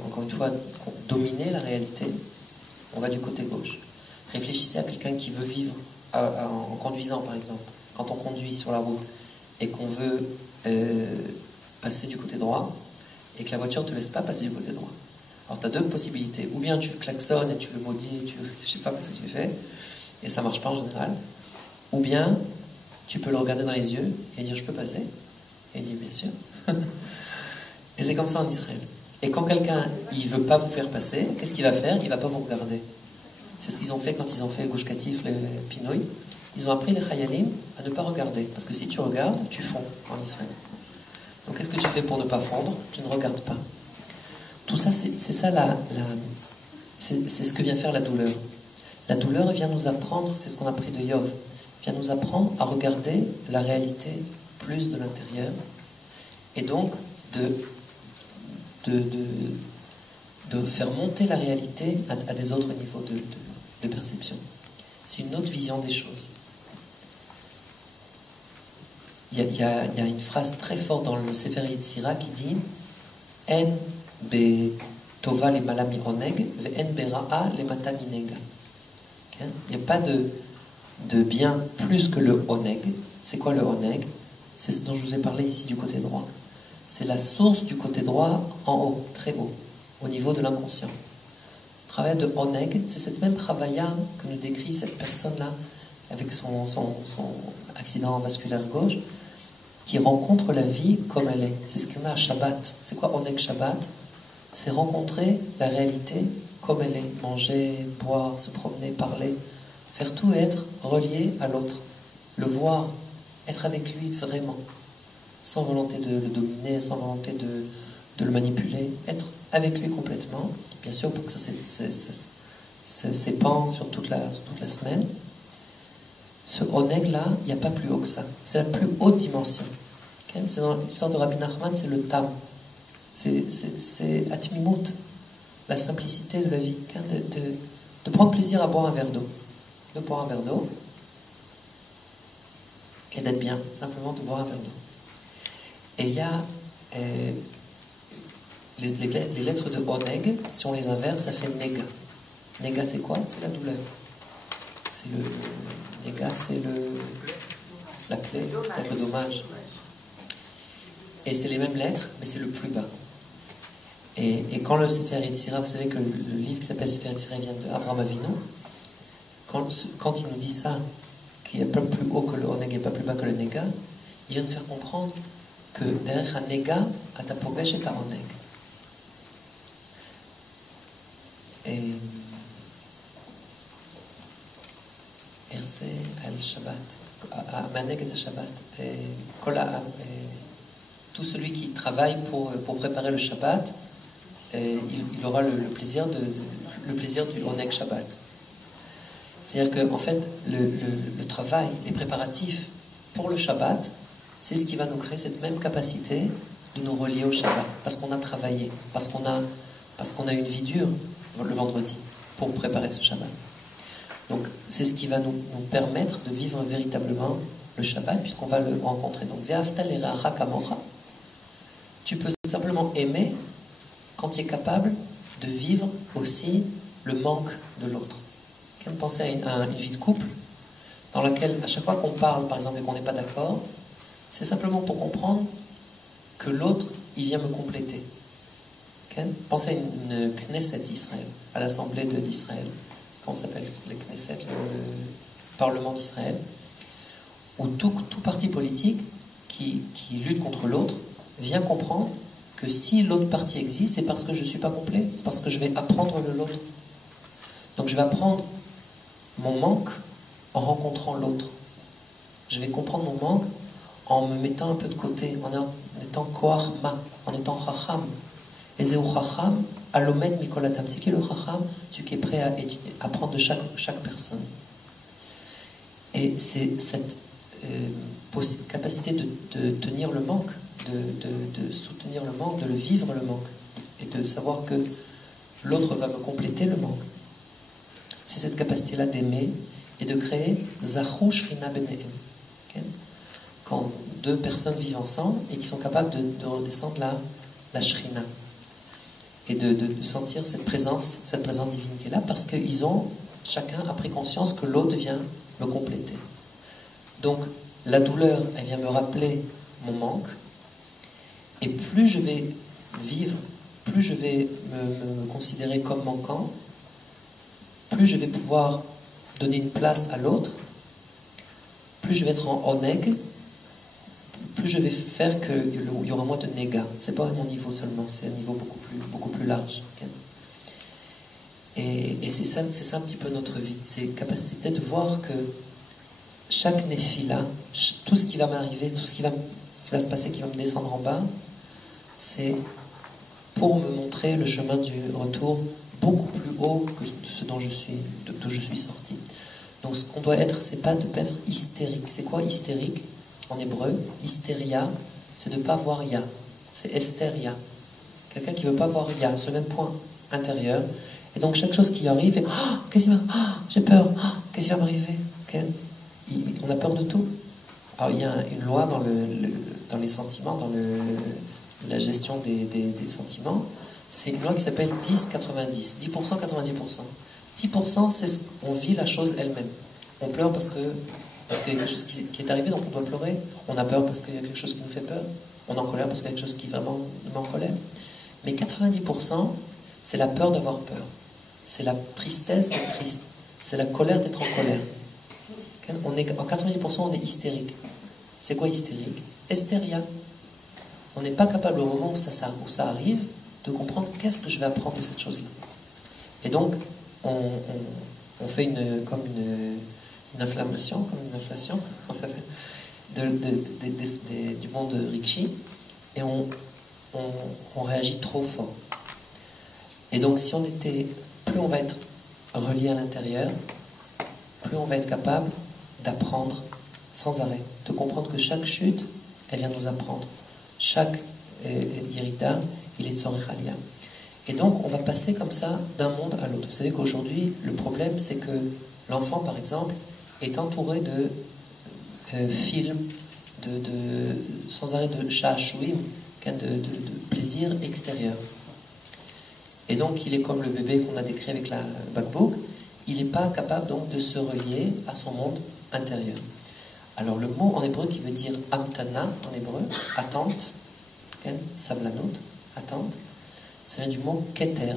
encore une fois, dominer la réalité, on va du côté gauche. Réfléchissez à quelqu'un qui veut vivre en conduisant, par exemple. Quand on conduit sur la route et qu'on veut passer du côté droit et que la voiture ne te laisse pas passer du côté droit. Alors, tu as deux possibilités. Ou bien tu le klaxonnes et tu le maudis, je ne sais pas ce que tu fais, et ça ne marche pas en général. Ou bien tu peux le regarder dans les yeux et dire « je peux passer ?» Et il dit « bien sûr ». Et c'est comme ça en Israël. Et quand quelqu'un il veut pas vous faire passer, qu'est-ce qu'il va faire? Il va pas vous regarder. C'est ce qu'ils ont fait quand ils ont fait le Gush Katif, les Pinoy. Ils ont appris les Chayalim à ne pas regarder. Parce que si tu regardes, tu fonds en Israël. Donc qu'est-ce que tu fais pour ne pas fondre? Tu ne regardes pas. Tout ça, c'est ça c'est ce que vient faire la douleur. La douleur vient nous apprendre, c'est ce qu'on a appris de Yov, vient nous apprendre à regarder la réalité plus de l'intérieur. Et donc de faire monter la réalité à des autres niveaux de perception. C'est une autre vision des choses. Il y a une phrase très forte dans le Sefer Yetzira qui dit En be tova le malami oneg ve en be ra'a le mata minega. Il n'y a pas de bien plus que le oneg. C'est quoi le oneg? C'est ce dont je vous ai parlé ici du côté droit. C'est la source du côté droit en haut, très haut, au niveau de l'inconscient. Le travail de oneg, c'est cette même travailla que nous décrit cette personne-là avec son accident vasculaire gauche, qui rencontre la vie comme elle est. C'est ce qu'on a à Shabbat. C'est quoi Oneg Shabbat? C'est rencontrer la réalité comme elle est. Manger, boire, se promener, parler. Faire tout et être relié à l'autre. Le voir, être avec lui vraiment. Sans volonté de le dominer, sans volonté de le manipuler. Être avec lui complètement. Bien sûr, pour que ça s'épande sur toute la semaine. Ce oneg-là, il n'y a pas plus haut que ça. C'est la plus haute dimension. Okay? C'est dans l'histoire de Rabbi Nachman, c'est le tam. C'est atmimut, la simplicité de la vie. Okay? De prendre plaisir à boire un verre d'eau. De boire un verre d'eau et d'être bien. Simplement de boire un verre d'eau. Et il y a les lettres de oneg, si on les inverse, ça fait nega. Nega, c'est quoi? C'est la douleur. C'est le nega, c'est la plaie, peut-être le dommage. Et c'est les mêmes lettres, mais c'est le plus bas. Et quand le Sefer Yetzira, vous savez que le livre qui s'appelle Sefer Yetzira vient de Avraham Avinu, quand il nous dit ça, qu'il n'est pas plus haut que le oneg et pas plus bas que le nega, il vient nous faire comprendre que derrière un nega, à ta pogesh et ta oneg. Et Erze al Shabbat, Maneg et Shabbat, tout celui qui travaille pour préparer le Shabbat, il aura le plaisir du Oneg Shabbat. C'est-à-dire qu'en fait, le travail, les préparatifs pour le Shabbat, c'est ce qui va nous créer cette même capacité de nous relier au Shabbat. Parce qu'on a travaillé, parce qu'on a une vie dure le vendredi pour préparer ce Shabbat. Donc, c'est ce qui va nous permettre de vivre véritablement le Shabbat, puisqu'on va le rencontrer. Donc, Ve'afta l'ereacha kamocha. Tu peux simplement aimer quand tu es capable de vivre aussi le manque de l'autre. Pensez à une vie de couple dans laquelle, à chaque fois qu'on parle, par exemple, et qu'on n'est pas d'accord, c'est simplement pour comprendre que l'autre, il vient me compléter. Pensez à une Knesset d'Israël, à l'Assemblée d'Israël. Comment ça s'appelle? Le Knesset, le Parlement d'Israël, où tout parti politique qui lutte contre l'autre vient comprendre que si l'autre parti existe, c'est parce que je ne suis pas complet, c'est parce que je vais apprendre de l'autre. Donc je vais apprendre mon manque en rencontrant l'autre. Je vais comprendre mon manque en me mettant un peu de côté, en étant koach ma, en étant chacham. Et Zéou Chacham, Alomed Mikol Adam. C'est qui le Chacham? Celui qui est prêt à apprendre de chaque personne. Et c'est cette capacité de tenir le manque, de soutenir le manque, de le vivre le manque, et de savoir que l'autre va me compléter le manque. C'est cette capacité-là d'aimer et de créer Zahu Shrina Benehem. Okay? Quand deux personnes vivent ensemble et qui sont capables de redescendre la Shrina. Et de sentir cette présence divine qui est là, parce qu'ils ont, chacun a pris conscience que l'autre vient me compléter. Donc, la douleur, elle vient me rappeler mon manque, et plus je vais vivre, plus je vais me considérer comme manquant, plus je vais pouvoir donner une place à l'autre, plus je vais être en oneg, plus je vais faire qu'il y aura moins de néga. C'est pas à mon niveau seulement, c'est un niveau beaucoup plus large. Okay? Et c'est ça un petit peu notre vie. C'est la capacité de voir que chaque néphila, tout ce qui va m'arriver, tout ce qui va se passer, qui va me descendre en bas, c'est pour me montrer le chemin du retour beaucoup plus haut que ce d'où je suis sorti. Donc ce qu'on doit être, c'est pas de pas être hystérique. C'est quoi hystérique? En hébreu, hystéria, c'est de ne pas voir ya. C'est estéria. Quelqu'un qui ne veut pas voir ya, ce même point intérieur. Et donc chaque chose qui arrive, qu'est-ce qui va? J'ai peur. Qu'est-ce qui va m'arriver? Okay. On a peur de tout. Alors il y a une loi dans les sentiments, dans la gestion des sentiments. C'est une loi qui s'appelle 10-90. 10%, 90%. 10%, c'est on vit la chose elle-même. On pleure parce qu'il y a quelque chose qui est arrivé, donc on doit pleurer. On a peur parce qu'il y a quelque chose qui nous fait peur. On est en colère parce qu'il y a quelque chose qui vraiment nous met en colère. Mais 90%, c'est la peur d'avoir peur. C'est la tristesse d'être triste. C'est la colère d'être en colère. En 90%, on est hystérique. C'est quoi hystérique? Estéria. On n'est pas capable, au moment où ça arrive, de comprendre qu'est-ce que je vais apprendre de cette chose-là. Et donc, on fait comme une inflammation, du monde Rikshi, et on réagit trop fort. Et donc, plus on va être relié à l'intérieur, plus on va être capable d'apprendre sans arrêt, de comprendre que chaque chute, elle vient nous apprendre. Chaque irida, il est tzorech aliyah. Et donc, on va passer comme ça d'un monde à l'autre. Vous savez qu'aujourd'hui, le problème, c'est que l'enfant, par exemple, est entouré de films, sans arrêt de sha'ashuim, de plaisir extérieur. Et donc, il est comme le bébé qu'on a décrit avec la bakbouk, il n'est pas capable donc de se relier à son monde intérieur. Alors, le mot en hébreu qui veut dire amtana, en hébreu, attente, savlanut, attente, ça vient du mot keter.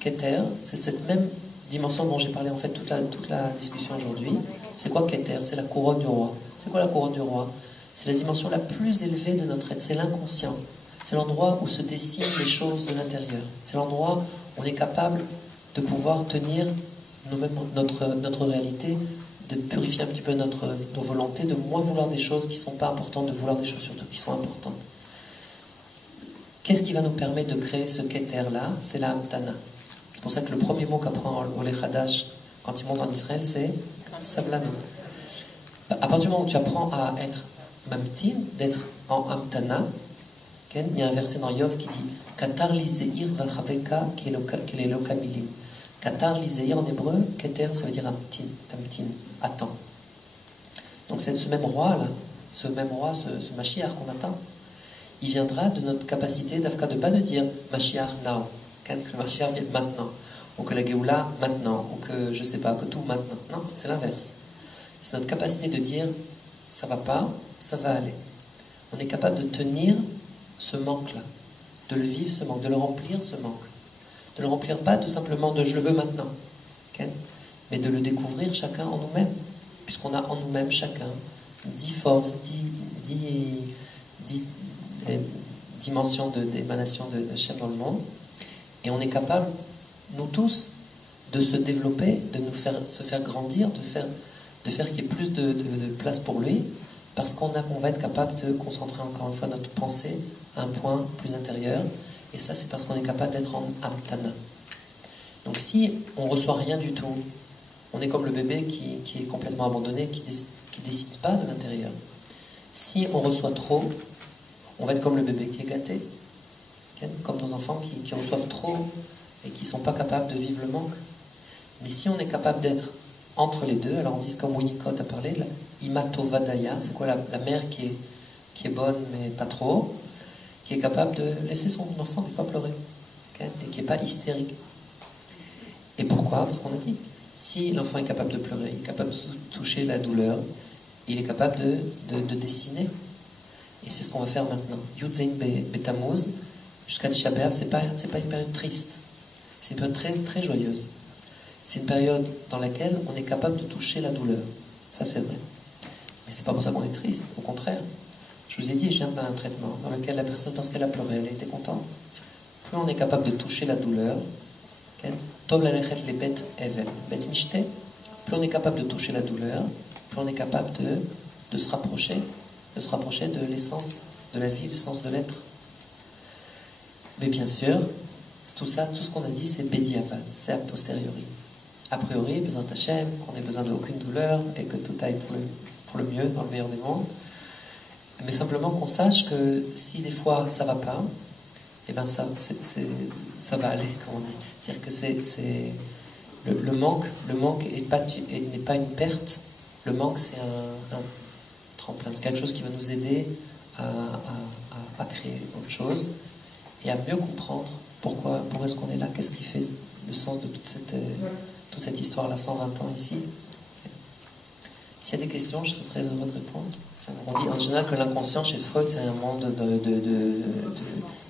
Keter, c'est cette même dimension dont j'ai parlé en fait toute la discussion aujourd'hui. C'est quoi keter? C'est la couronne du roi. C'est quoi la couronne du roi? C'est la dimension la plus élevée de notre être. C'est l'inconscient. C'est l'endroit où se dessinent les choses de l'intérieur. C'est l'endroit où on est capable de pouvoir tenir notre réalité, de purifier un petit peu nos volontés, de moins vouloir des choses qui ne sont pas importantes, de vouloir des choses surtout qui sont importantes. Qu'est-ce qui va nous permettre de créer ce keter-là? C'est la hamtana. C'est pour ça que le premier mot qu'apprend Oleh Hadash quand il monte en Israël, c'est savlanut. À partir du moment où tu apprends à être mamtin, d'être en hamtana, il y a un verset dans Yov qui dit Katar liseir vachaveka kelelokamilim. Katar liseir en hébreu, keter, ça veut dire hamtin, attends. Donc c'est ce même roi là, ce Mashiach qu'on attend, il viendra de notre capacité d'Afka de pas de dire Mashiach now, que le Mashiach vienne maintenant, ou que la Géoula maintenant, ou que je sais pas, que tout maintenant. Non, c'est l'inverse. C'est notre capacité de dire ça va pas, ça va aller. On est capable de tenir ce manque-là, de le vivre ce manque, de le remplir ce manque. De le remplir pas tout simplement de je le veux maintenant, okay? Mais de le découvrir chacun en nous-mêmes, puisqu'on a en nous-mêmes chacun 10 forces, 10 dimensions d'émanation de Hachem dans le monde, et on est capable, nous tous, de se développer, de se faire grandir, de faire qu'il y ait plus de place pour lui, parce qu'on va être capable de concentrer encore une fois notre pensée à un point plus intérieur, Et ça, c'est parce qu'on est capable d'être en amtana. Donc si on ne reçoit rien du tout, on est comme le bébé qui est complètement abandonné, qui ne décide pas de l'intérieur. Si on reçoit trop, on va être comme le bébé qui est gâté. Comme nos enfants qui reçoivent trop et qui ne sont pas capables de vivre le manque. Mais si on est capable d'être entre les deux, alors on dit comme Winnicott a parlé, la imatovadaya, c'est quoi la mère qui est bonne mais pas trop, qui est capable de laisser son enfant des fois pleurer, et qui n'est pas hystérique. Et pourquoi? Parce qu'on a dit, si l'enfant est capable de pleurer, il est capable de toucher la douleur, il est capable de dessiner. Et c'est ce qu'on va faire maintenant. Yudzein Betamuz, jusqu'à Tisha B'Av, c'est pas une période triste. C'est une période très, très joyeuse. C'est une période dans laquelle on est capable de toucher la douleur. Ça, c'est vrai. Mais c'est pas pour ça qu'on est triste. Au contraire. Je vous ai dit, je viens d'un traitement dans lequel la personne, parce qu'elle a pleuré, elle a été contente. Plus on est capable de toucher la douleur, plus on est capable de toucher la douleur, plus on est capable de se rapprocher de l'essence de la vie, l'essence de l'être. Mais bien sûr, tout ça, tout ce qu'on a dit, c'est Bediavad, c'est a posteriori. A priori, besoin d'Hachem, qu'on n'ait besoin d'aucune douleur et que tout aille pour le mieux, dans le meilleur des mondes. Mais simplement qu'on sache que si des fois ça va pas, eh ben ça va aller, comme on dit. C'est-à-dire que le manque n'est pas une perte. Le manque, c'est un tremplin. C'est quelque chose qui va nous aider à créer autre chose et à mieux comprendre pourquoi est-ce qu'on est là, qu'est-ce qui fait le sens de toute cette histoire-là, 120 ans ici. S'il y a des questions, je serais très heureux de répondre. On dit en général que l'inconscient chez Freud, c'est un monde de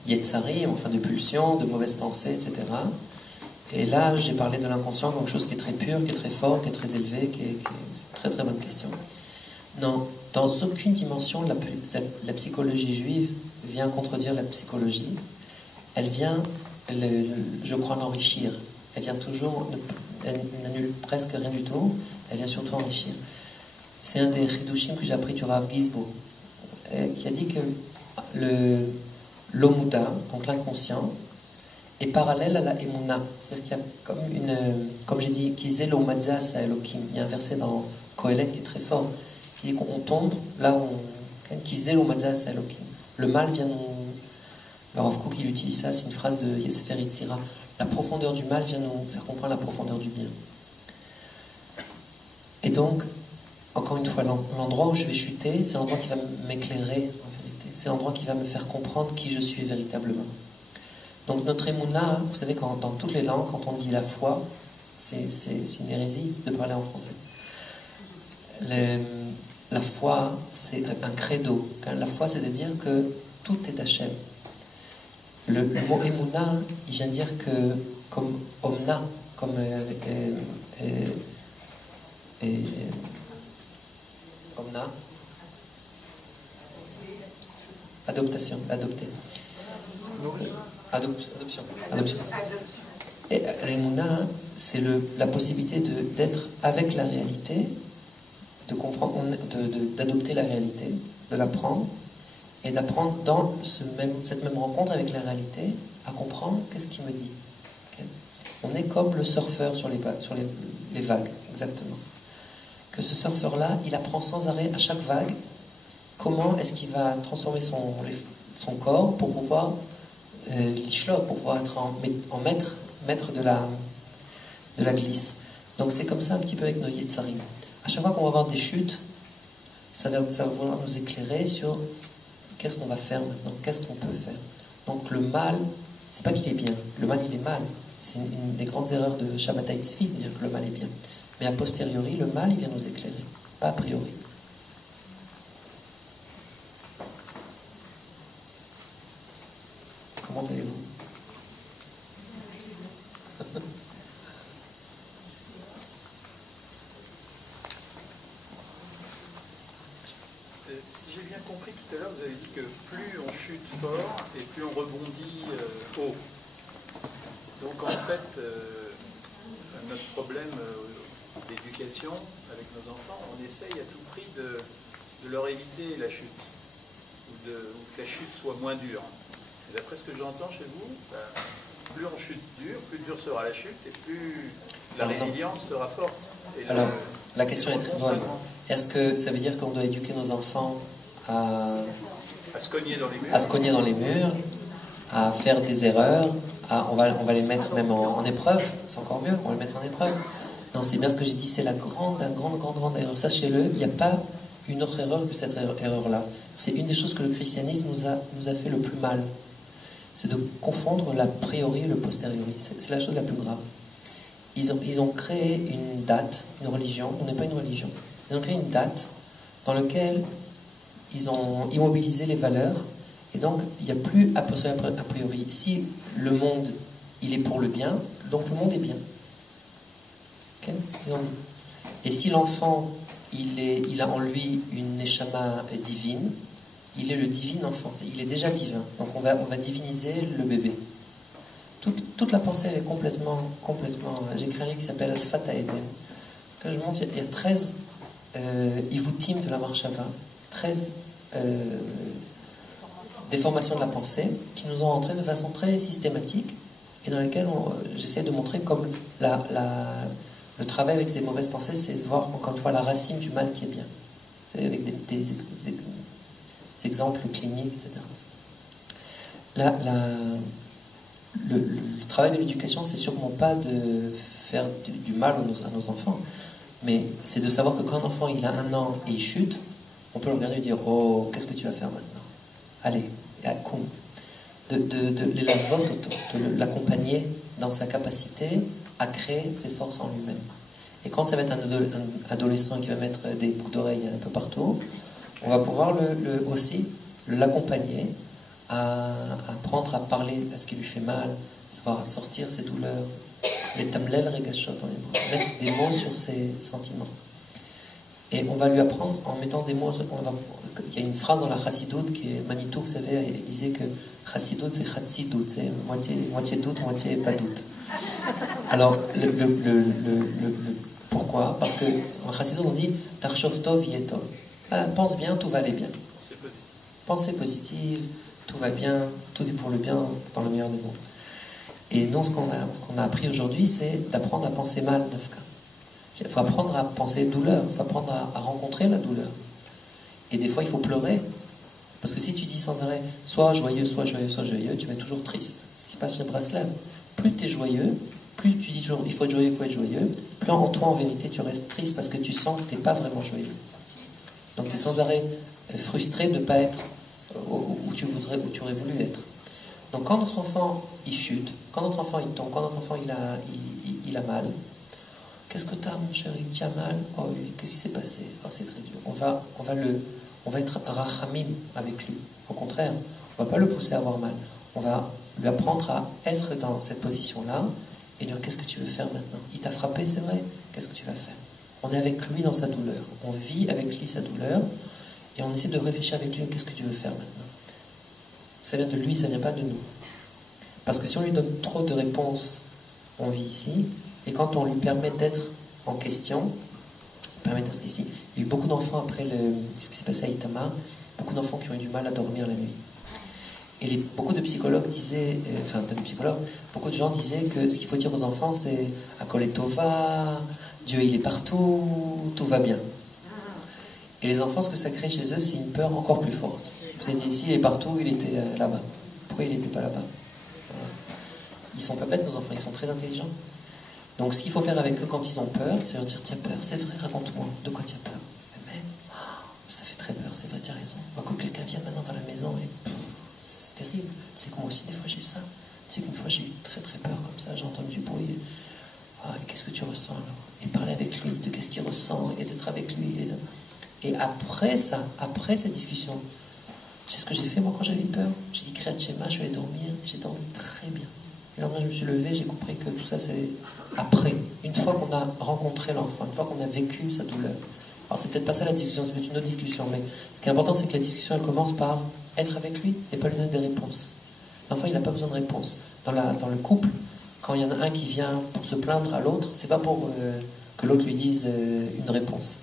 yetzarim, enfin de pulsions, de mauvaises pensées, etc. Et là, j'ai parlé de l'inconscient comme quelque chose qui est très pur, qui est très fort, qui est très élevé, c'est une très très bonne question. Non, dans aucune dimension, la psychologie juive vient contredire la psychologie. Elle vient, je crois, l'enrichir. Elle vient toujours, elle n'annule presque rien du tout, elle vient surtout enrichir. C'est un des chidushim que j'ai appris du Rav Gizbo, qui a dit que l'omuda, donc l'inconscient, est parallèle à la emuna. C'est-à-dire qu'il y a comme j'ai dit, Kizel Omadza Sa Elokim. Il y a un verset dans Kohelet qui est très fort, qui dit qu'on tombe là où Kizel Omadza Sa Elokim. Le mal vient nous. Le Rav Kook, il utilise ça, c'est une phrase de Sefer Yetzira. La profondeur du mal vient nous faire comprendre la profondeur du bien. Et donc, encore une fois, l'endroit où je vais chuter, c'est l'endroit qui va m'éclairer, en vérité. C'est l'endroit qui va me faire comprendre qui je suis véritablement. Donc notre émouna, vous savez, dans toutes les langues, quand on dit la foi, c'est une hérésie de parler en français. La foi, c'est un credo. La foi, c'est de dire que tout est Hachem. Le mot émouna, il vient dire que, comme omna, comme omna, adoptation, adopter. Adoption. Et l'émouna, c'est la possibilité d'être avec la réalité, de comprendre, d'adopter la réalité, de l'apprendre, et d'apprendre dans cette même rencontre avec la réalité à comprendre qu'est-ce qu'il me dit. Okay. On est comme le surfeur sur les vagues, exactement. Que ce surfeur-là, il apprend sans arrêt à chaque vague comment est-ce qu'il va transformer son corps pour pouvoir l'ishlot, pour pouvoir être en maître de la glisse. Donc c'est comme ça un petit peu avec nos yetzarim. À chaque fois qu'on va avoir des chutes, ça va vouloir nous éclairer sur qu'est-ce qu'on va faire maintenant, qu'est-ce qu'on peut faire. Donc le mal, c'est pas qu'il est bien, le mal il est mal. C'est une des grandes erreurs de Shabbatai Tzvi de dire que le mal est bien. Mais a posteriori, le mal il vient nous éclairer, pas a priori. Comment allez-vous? Si j'ai bien compris tout à l'heure, vous avez dit que plus on chute fort et plus on rebondit haut. Donc en fait, notre problème d'éducation avec nos enfants, on essaye à tout prix de leur éviter la chute, ou que la chute soit moins dure. D'après ce que j'entends chez vous, plus on chute dur, plus dure sera la chute et plus la résilience sera forte. Et alors, la question est très bonne. Est-ce que ça veut dire qu'on doit éduquer nos enfants à se cogner dans les murs, à se cogner dans les murs, à faire des erreurs, on va les mettre même en épreuve, c'est encore mieux, on va les mettre en épreuve. Non, c'est bien ce que j'ai dit, c'est la grande erreur. Sachez-le, il n'y a pas une autre erreur que cette erreur-là. C'est une des choses que le christianisme nous a fait le plus mal. C'est de confondre l'a priori et le posteriori. C'est la chose la plus grave. Ils ont créé une date, une religion, on n'est pas une religion. Ils ont créé une date dans laquelle ils ont immobilisé les valeurs, et donc il n'y a plus a priori. Si le monde, il est pour le bien, donc le monde est bien. Okay, c'est ce qu'ils ont dit. Et si l'enfant, il a en lui une neshama divine, il est le divin enfant, il est déjà divin. Donc on va diviniser le bébé. Toute la pensée, elle est complètement... J'ai écrit un livre qui s'appelle Al-Sfat Eden, que je montre, il y a 13 Ivutim de la Marshava, 13 déformations de la pensée qui nous ont rentré de façon très systématique et dans lesquelles j'essaie de montrer comme le travail avec ces mauvaises pensées, c'est de voir encore une fois la racine du mal qui est bien. Avec des exemples cliniques, etc. Le travail de l'éducation, c'est sûrement pas de faire du mal à nos enfants, mais c'est de savoir que quand un enfant il a 1 an et il chute, on peut le regarder et dire « Oh, qu'est-ce que tu vas faire maintenant? Allez, de l'accompagner dans sa capacité à créer ses forces en lui-même. Et quand ça va être un adolescent qui va mettre des boucles d'oreilles un peu partout, on va pouvoir aussi l'accompagner à apprendre à parler à ce qui lui fait mal, savoir sortir ses douleurs, les tamlel regashot dans les mots, mettre des mots sur ses sentiments. Et on va lui apprendre en mettant des mots. Il y a une phrase dans la Chassidoute qui est Manitou, vous savez, il disait que Chassidoute c'est Chatsidoute, c'est moitié doute, moitié pas doute. Alors, pourquoi? Parce que en Chassidoute on dit Tarshov tov yetov. Pense bien, tout va aller bien. Pensée positive, tout va bien, tout est pour le bien dans le meilleur des mondes. Et nous, ce qu'on a appris aujourd'hui, c'est d'apprendre à penser mal, Dafka. Il faut apprendre à penser douleur, il faut apprendre à rencontrer la douleur. Et des fois, il faut pleurer. Parce que si tu dis sans arrêt, soit joyeux, soit joyeux, soit joyeux, tu vas être toujours triste. Ce qui se passe chez Breslev. Plus tu es joyeux, plus tu dis toujours, il faut être joyeux, il faut être joyeux, plus en toi, en vérité, tu restes triste parce que tu sens que tu n'es pas vraiment joyeux. Donc tu es sans arrêt frustré de ne pas être où tu aurais voulu être. Donc quand notre enfant, il chute, quand notre enfant, il tombe, quand notre enfant, il a mal, qu'est-ce que tu as, mon chéri? Tu as mal? Oh oui, qu'est-ce qui s'est passé? Oh, c'est très dur. On va être rachamim avec lui. Au contraire, on ne va pas le pousser à avoir mal. On va lui apprendre à être dans cette position-là et dire qu'est-ce que tu veux faire maintenant? Il t'a frappé, c'est vrai? Qu'est-ce que tu vas faire? On est avec lui dans sa douleur. On vit avec lui sa douleur et on essaie de réfléchir avec lui qu'est-ce que tu veux faire maintenant? Ça vient de lui, ça ne vient pas de nous. Parce que si on lui donne trop de réponses, on vit ici. Et quand on lui permet d'être en question, permet d'être ici. Il y a eu beaucoup d'enfants après ce qui s'est passé à Itamar, beaucoup d'enfants qui ont eu du mal à dormir la nuit. Et beaucoup de psychologues disaient, enfin pas de psychologues, beaucoup de gens disaient que ce qu'il faut dire aux enfants c'est « Akol tova », Dieu il est partout, tout va bien. Et les enfants, ce que ça crée chez eux, c'est une peur encore plus forte. Vous avez dit ici, il est partout, il était là-bas. Pourquoi il n'était pas là-bas? Ils sont pas bêtes nos enfants, ils sont très intelligents. Donc ce qu'il faut faire avec eux quand ils ont peur, c'est leur dire « Tiens peur, c'est vrai, raconte-moi, de quoi tu as peur ?» Mais ça fait très peur, c'est vrai, tu as raison. On va que quelqu'un vienne maintenant dans la maison et c'est terrible. Tu sais que moi aussi, des fois, j'ai eu ça. Tu sais qu'une fois, j'ai eu très très peur comme ça, j'ai entendu du bruit. Qu'est-ce que tu ressens alors? Et parler avec lui, de qu'est-ce qu'il ressent, et d'être avec lui. Et après ça, après cette discussion, tu sais ce que j'ai fait moi quand j'avais peur? J'ai dit Kriyat Shema, je suis allé dormir, et j'ai dormi très bien. Le lendemain, je me suis levé, j'ai compris que tout ça, c'est après. Une fois qu'on a rencontré l'enfant, une fois qu'on a vécu sa douleur. Alors, c'est peut-être pas ça la discussion, c'est peut-être une autre discussion, mais ce qui est important, c'est que la discussion, elle commence par être avec lui et pas lui donner des réponses. L'enfant, il n'a pas besoin de réponses. Dans le couple, quand il y en a un qui vient pour se plaindre à l'autre, c'est pas pour que l'autre lui dise une réponse.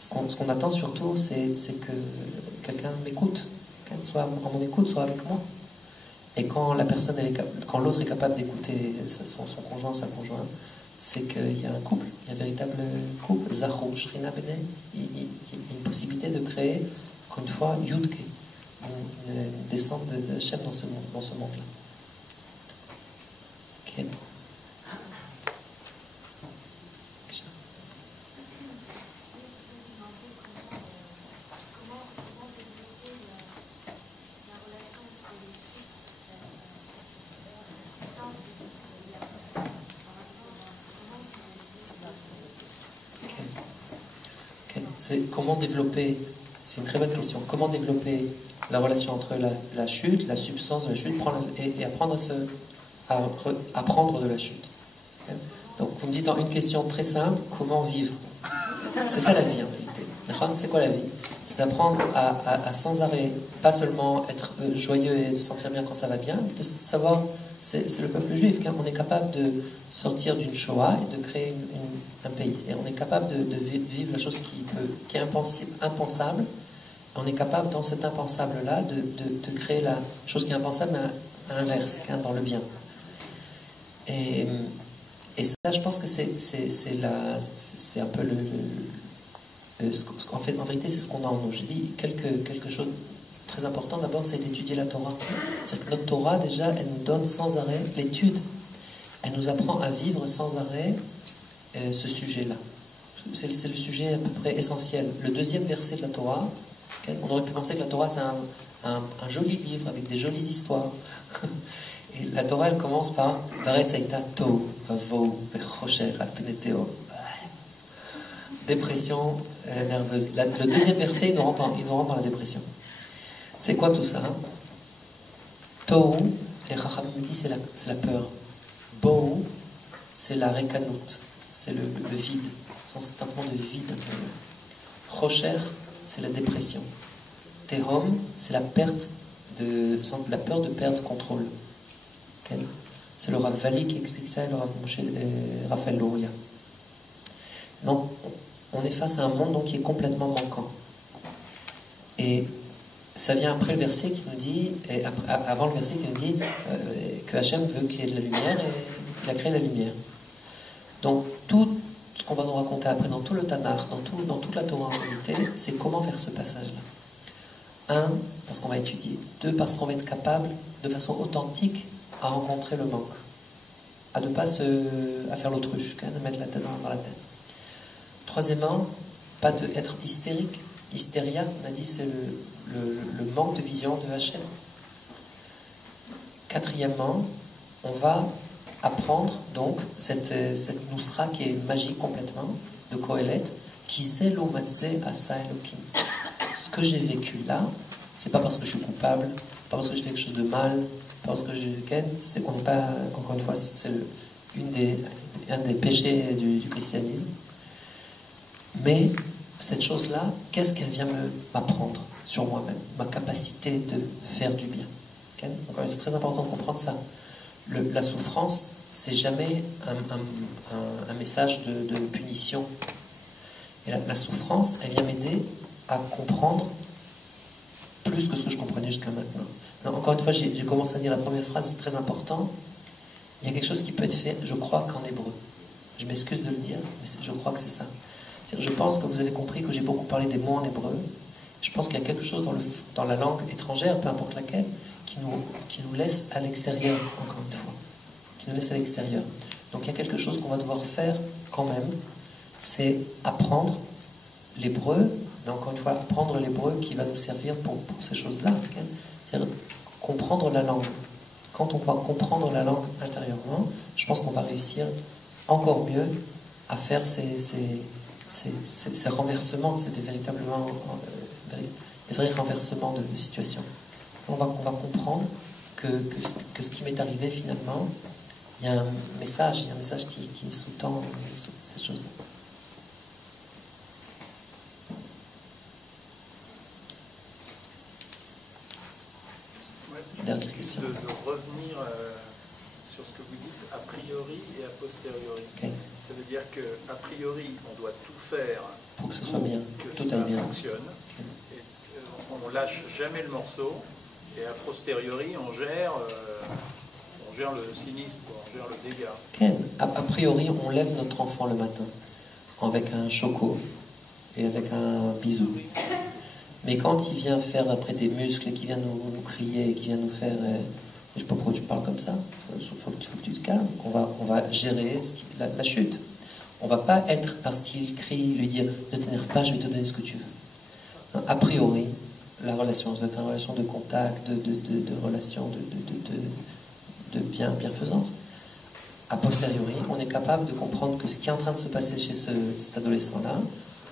Ce qu'on attend surtout, c'est que quelqu'un m'écoute, qu'elle soit à mon écoute, soit avec moi. Et quand la personne, quand l'autre est capable d'écouter son conjoint, sa conjointe, c'est qu'il y a un couple, il y a un véritable couple. Zaho, Shrina Bene, il y a une possibilité de créer, encore une fois, Yudke, une descente de Hachem dans ce monde-là. Okay. C'est comment développer, c'est une très bonne question, comment développer la relation entre la chute, la substance de la chute, et apprendre à apprendre de la chute. Donc vous me dites en une question très simple, comment vivre? C'est ça la vie en vérité. C'est quoi la vie? C'est d'apprendre à sans arrêt, pas seulement être joyeux et de se sentir bien quand ça va bien, de savoir, c'est le peuple juif, car on est capable de sortir d'une Shoah et de créer un pays. On est capable de vivre la chose qui est impensable. On est capable, dans cet impensable-là, de créer la chose qui est impensable, mais à l'inverse, dans le bien. Et ça, je pense que c'est un peu en vérité, c'est ce qu'on a en nous. Je dis quelque chose de très important. D'abord, c'est d'étudier la Torah. C'est-à-dire que notre Torah, déjà, elle nous donne sans arrêt l'étude. Elle nous apprend à vivre sans arrêt ce sujet-là. C'est le sujet à peu près essentiel. Le deuxième verset de la Torah, on aurait pu penser que la Torah, c'est un joli livre avec des jolies histoires. Et la Torah, elle commence par dépression nerveuse. Le deuxième verset, il nous rentre dans la dépression. C'est quoi tout ça? Tohu, les Chachamim disent, c'est la peur. Bohu, c'est la rekanout, c'est le vide, c'est un sentiment de vide intérieur. Chocher, c'est la dépression. Tehom, c'est la peur de perdre contrôle. Okay. C'est le Rav Vali qui explique ça, et le Rav Moshe Raphaël Louria. Donc, on est face à un monde donc, qui est complètement manquant. Et ça vient après le verset qui nous dit, avant le verset qui nous dit que Hachem veut qu'il y ait de la lumière et il a créé la lumière. Donc, tout ce qu'on va nous raconter après dans tout le Tanakh, dans toute la Torah en réalité, c'est comment faire ce passage-là. 1, parce qu'on va étudier. 2, parce qu'on va être capable, de façon authentique, à rencontrer le manque. À ne pas à faire l'autruche, à mettre la tête dans la tête. 3, pas être hystérique. Hystéria, on a dit, c'est le manque de vision de Hachem. 4, on va apprendre donc cette nousra qui est magique complètement, de Kohelet, qui zelo matze asa Elokim. Ce que j'ai vécu là, c'est pas parce que je suis coupable, pas parce que je fais quelque chose de mal, pas parce que on n'est pas, encore une fois, c'est un des péchés du christianisme. Mais cette chose-là, qu'est-ce qu'elle vient m'apprendre sur moi-même, ma capacité de faire du bien. Okay? Donc, c'est très important de comprendre ça. La souffrance, c'est jamais un message de punition. Et la souffrance, elle vient m'aider à comprendre plus que ce que je comprenais jusqu'à maintenant. Alors, encore une fois, j'ai commencé à dire la première phrase, c'est très important. Il y a quelque chose qui peut être fait, je crois, qu'en hébreu. Je m'excuse de le dire, mais je crois que c'est ça. Je pense que vous avez compris que j'ai beaucoup parlé des mots en hébreu. Je pense qu'il y a quelque chose dans la langue étrangère, peu importe laquelle, qui nous laisse à l'extérieur, encore une fois. Qui nous laisse à l'extérieur. Donc il y a quelque chose qu'on va devoir faire quand même, c'est apprendre l'hébreu, mais encore une fois, apprendre l'hébreu qui va nous servir pour ces choses-là. Okay? C'est-à-dire comprendre la langue. Quand on va comprendre la langue intérieurement, je pense qu'on va réussir encore mieux à faire ces renversements, c'est véritablement des vrais renversements de situation. On va comprendre que ce qui m'est arrivé finalement, il y a un message qui sous-tend ces choses-là. Dernière question. De revenir sur ce que vous dites a priori et a posteriori. Okay. Ça veut dire qu'a priori, on doit tout faire pour que ce soit bien, que tout ça aille bien. Fonctionne. Okay. Et on lâche jamais le morceau. Et a posteriori, on gère le sinistre, quoi, on gère le dégât. Ken, a priori, on lève notre enfant le matin avec un choco et avec un bisou. Mais quand il vient faire après des muscles et qu'il vient nous crier et qu'il vient nous faire... je sais pas pourquoi tu parles comme ça, faut que tu te calmes. On va gérer la chute. On va pas être, parce qu'il crie, lui dire « Ne t'énerve pas, je vais te donner ce que tu veux ». A priori, la relation, ça doit être une relation de contact, de relation, de bienfaisance. A posteriori, on est capable de comprendre que ce qui est en train de se passer chez cet adolescent-là,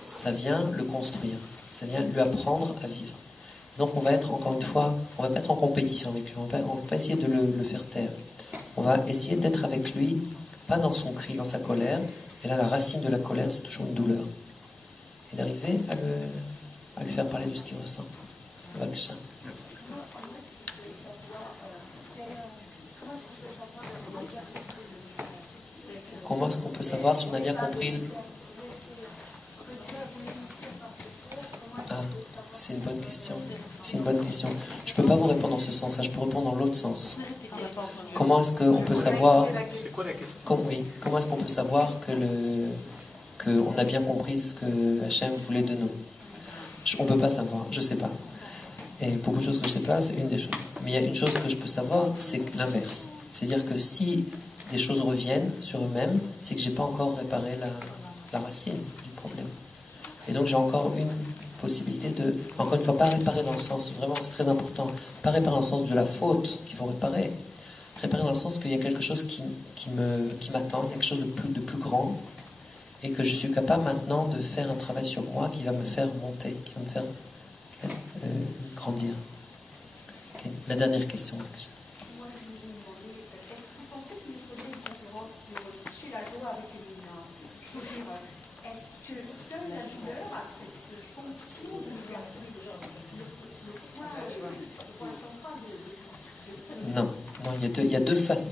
ça vient le construire, ça vient lui apprendre à vivre. Donc on va être, encore une fois, on va pas être en compétition avec lui, on va pas essayer de le faire taire. On va essayer d'être avec lui, pas dans son cri, dans sa colère, et là la racine de la colère, c'est toujours une douleur. Et d'arriver à lui faire parler de ce qu'il ressent. Vaksha. Comment est-ce qu'on peut savoir si on a bien compris? Ah, c'est une bonne question. C'est une bonne question. Je ne peux pas vous répondre dans ce sens-là, je peux répondre dans l'autre sens. Comment est-ce qu'on peut savoir... C'est quoi la question? Comment est-ce qu'on peut savoir qu'on a bien compris ce que Hachem voulait de nous? On ne peut pas savoir, je ne sais pas. Et beaucoup de choses que je ne sais pas, c'est une des choses. Mais il y a une chose que je peux savoir, c'est l'inverse. C'est-à-dire que si des choses reviennent sur eux-mêmes, c'est que je n'ai pas encore réparé la racine du problème. Et donc j'ai encore une possibilité de, encore une fois, pas réparer dans le sens, vraiment c'est très important, pas réparer dans le sens de la faute qu'il faut réparer dans le sens qu'il y a quelque chose qui m'attend, il y a quelque chose de plus grand, et que je suis capable maintenant de faire un travail sur moi qui va me faire monter, qui va me faire grandir. Okay. La dernière question. Non, il y a deux faces,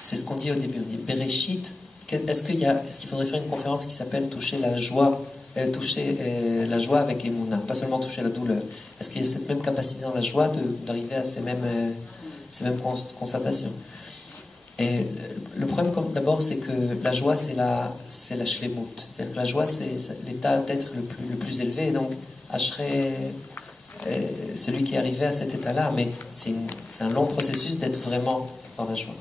c'est ce qu'on dit au début, on dit Bereshit. Est-ce qu'il faudrait faire une conférence qui s'appelle toucher la joie avec Emouna, pas seulement toucher la douleur? Est-ce qu'il y a cette même capacité dans la joie d'arriver à ces mêmes constatations? Et le problème, d'abord, c'est que la joie, c'est la shlemut. C'est-à-dire que la joie, c'est l'état d'être le plus élevé. Et donc, Ashrei, celui qui est arrivé à cet état-là, mais c'est un long processus d'être vraiment dans la joie.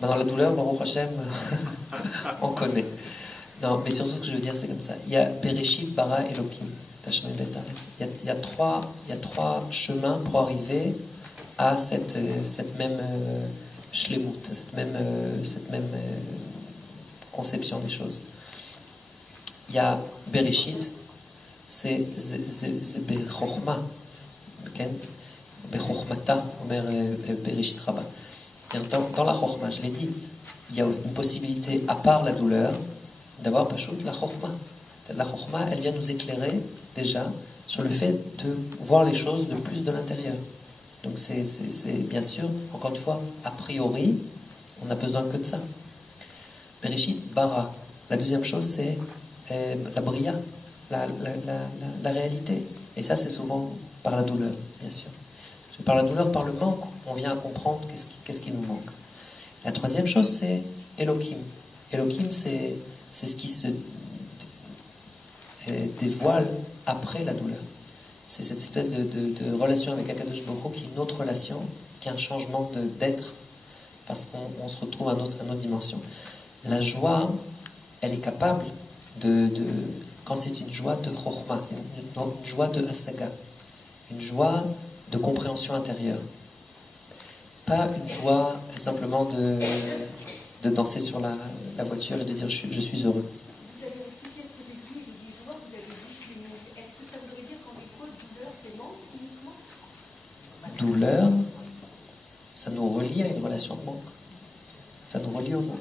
Dans la douleur, Baruch Hashem, on connaît. Non, mais surtout, ce que je veux dire, c'est comme ça. Il y a Bereshit, Bara, Elohim. Il y a trois chemins pour arriver à cette même shlemut, cette même conception des choses. Il y a Bereshit, c'est Bechorma, Bechormata, Omer Bereshit Rabba. Dans la Chorma, je l'ai dit, il y a une possibilité, à part la douleur, d'avoir la Chorma. La Chorma, elle vient nous éclairer déjà sur le fait de voir les choses de plus de l'intérieur. Donc c'est bien sûr, encore une fois, a priori, on n'a besoin que de ça. Bereshit bara. La deuxième chose, c'est la bria, la réalité. Et ça, c'est souvent par la douleur, bien sûr. Par la douleur, par le manque, on vient à comprendre qu'est-ce qui nous manque. La troisième chose, c'est Elohim. Elohim, c'est ce qui se dévoile après la douleur. C'est cette espèce de relation avec Akadosh Baruch Hu qui est une autre relation, qui est un changement d'être, parce qu'on se retrouve à une autre dimension. La joie, elle est capable quand c'est une joie de Chochma, c'est une joie de Hasaga, une joie de compréhension intérieure. Pas une joie simplement de danser sur la voiture et de dire je suis heureux. Vous avez expliqué ce que vous dites, vous dites joie, vous avez dit shlemut. Est-ce que ça voudrait dire qu'en écho, douleur, c'est manque uniquement? Douleur, ça nous relie à une relation de manque. Ça nous relie au manque.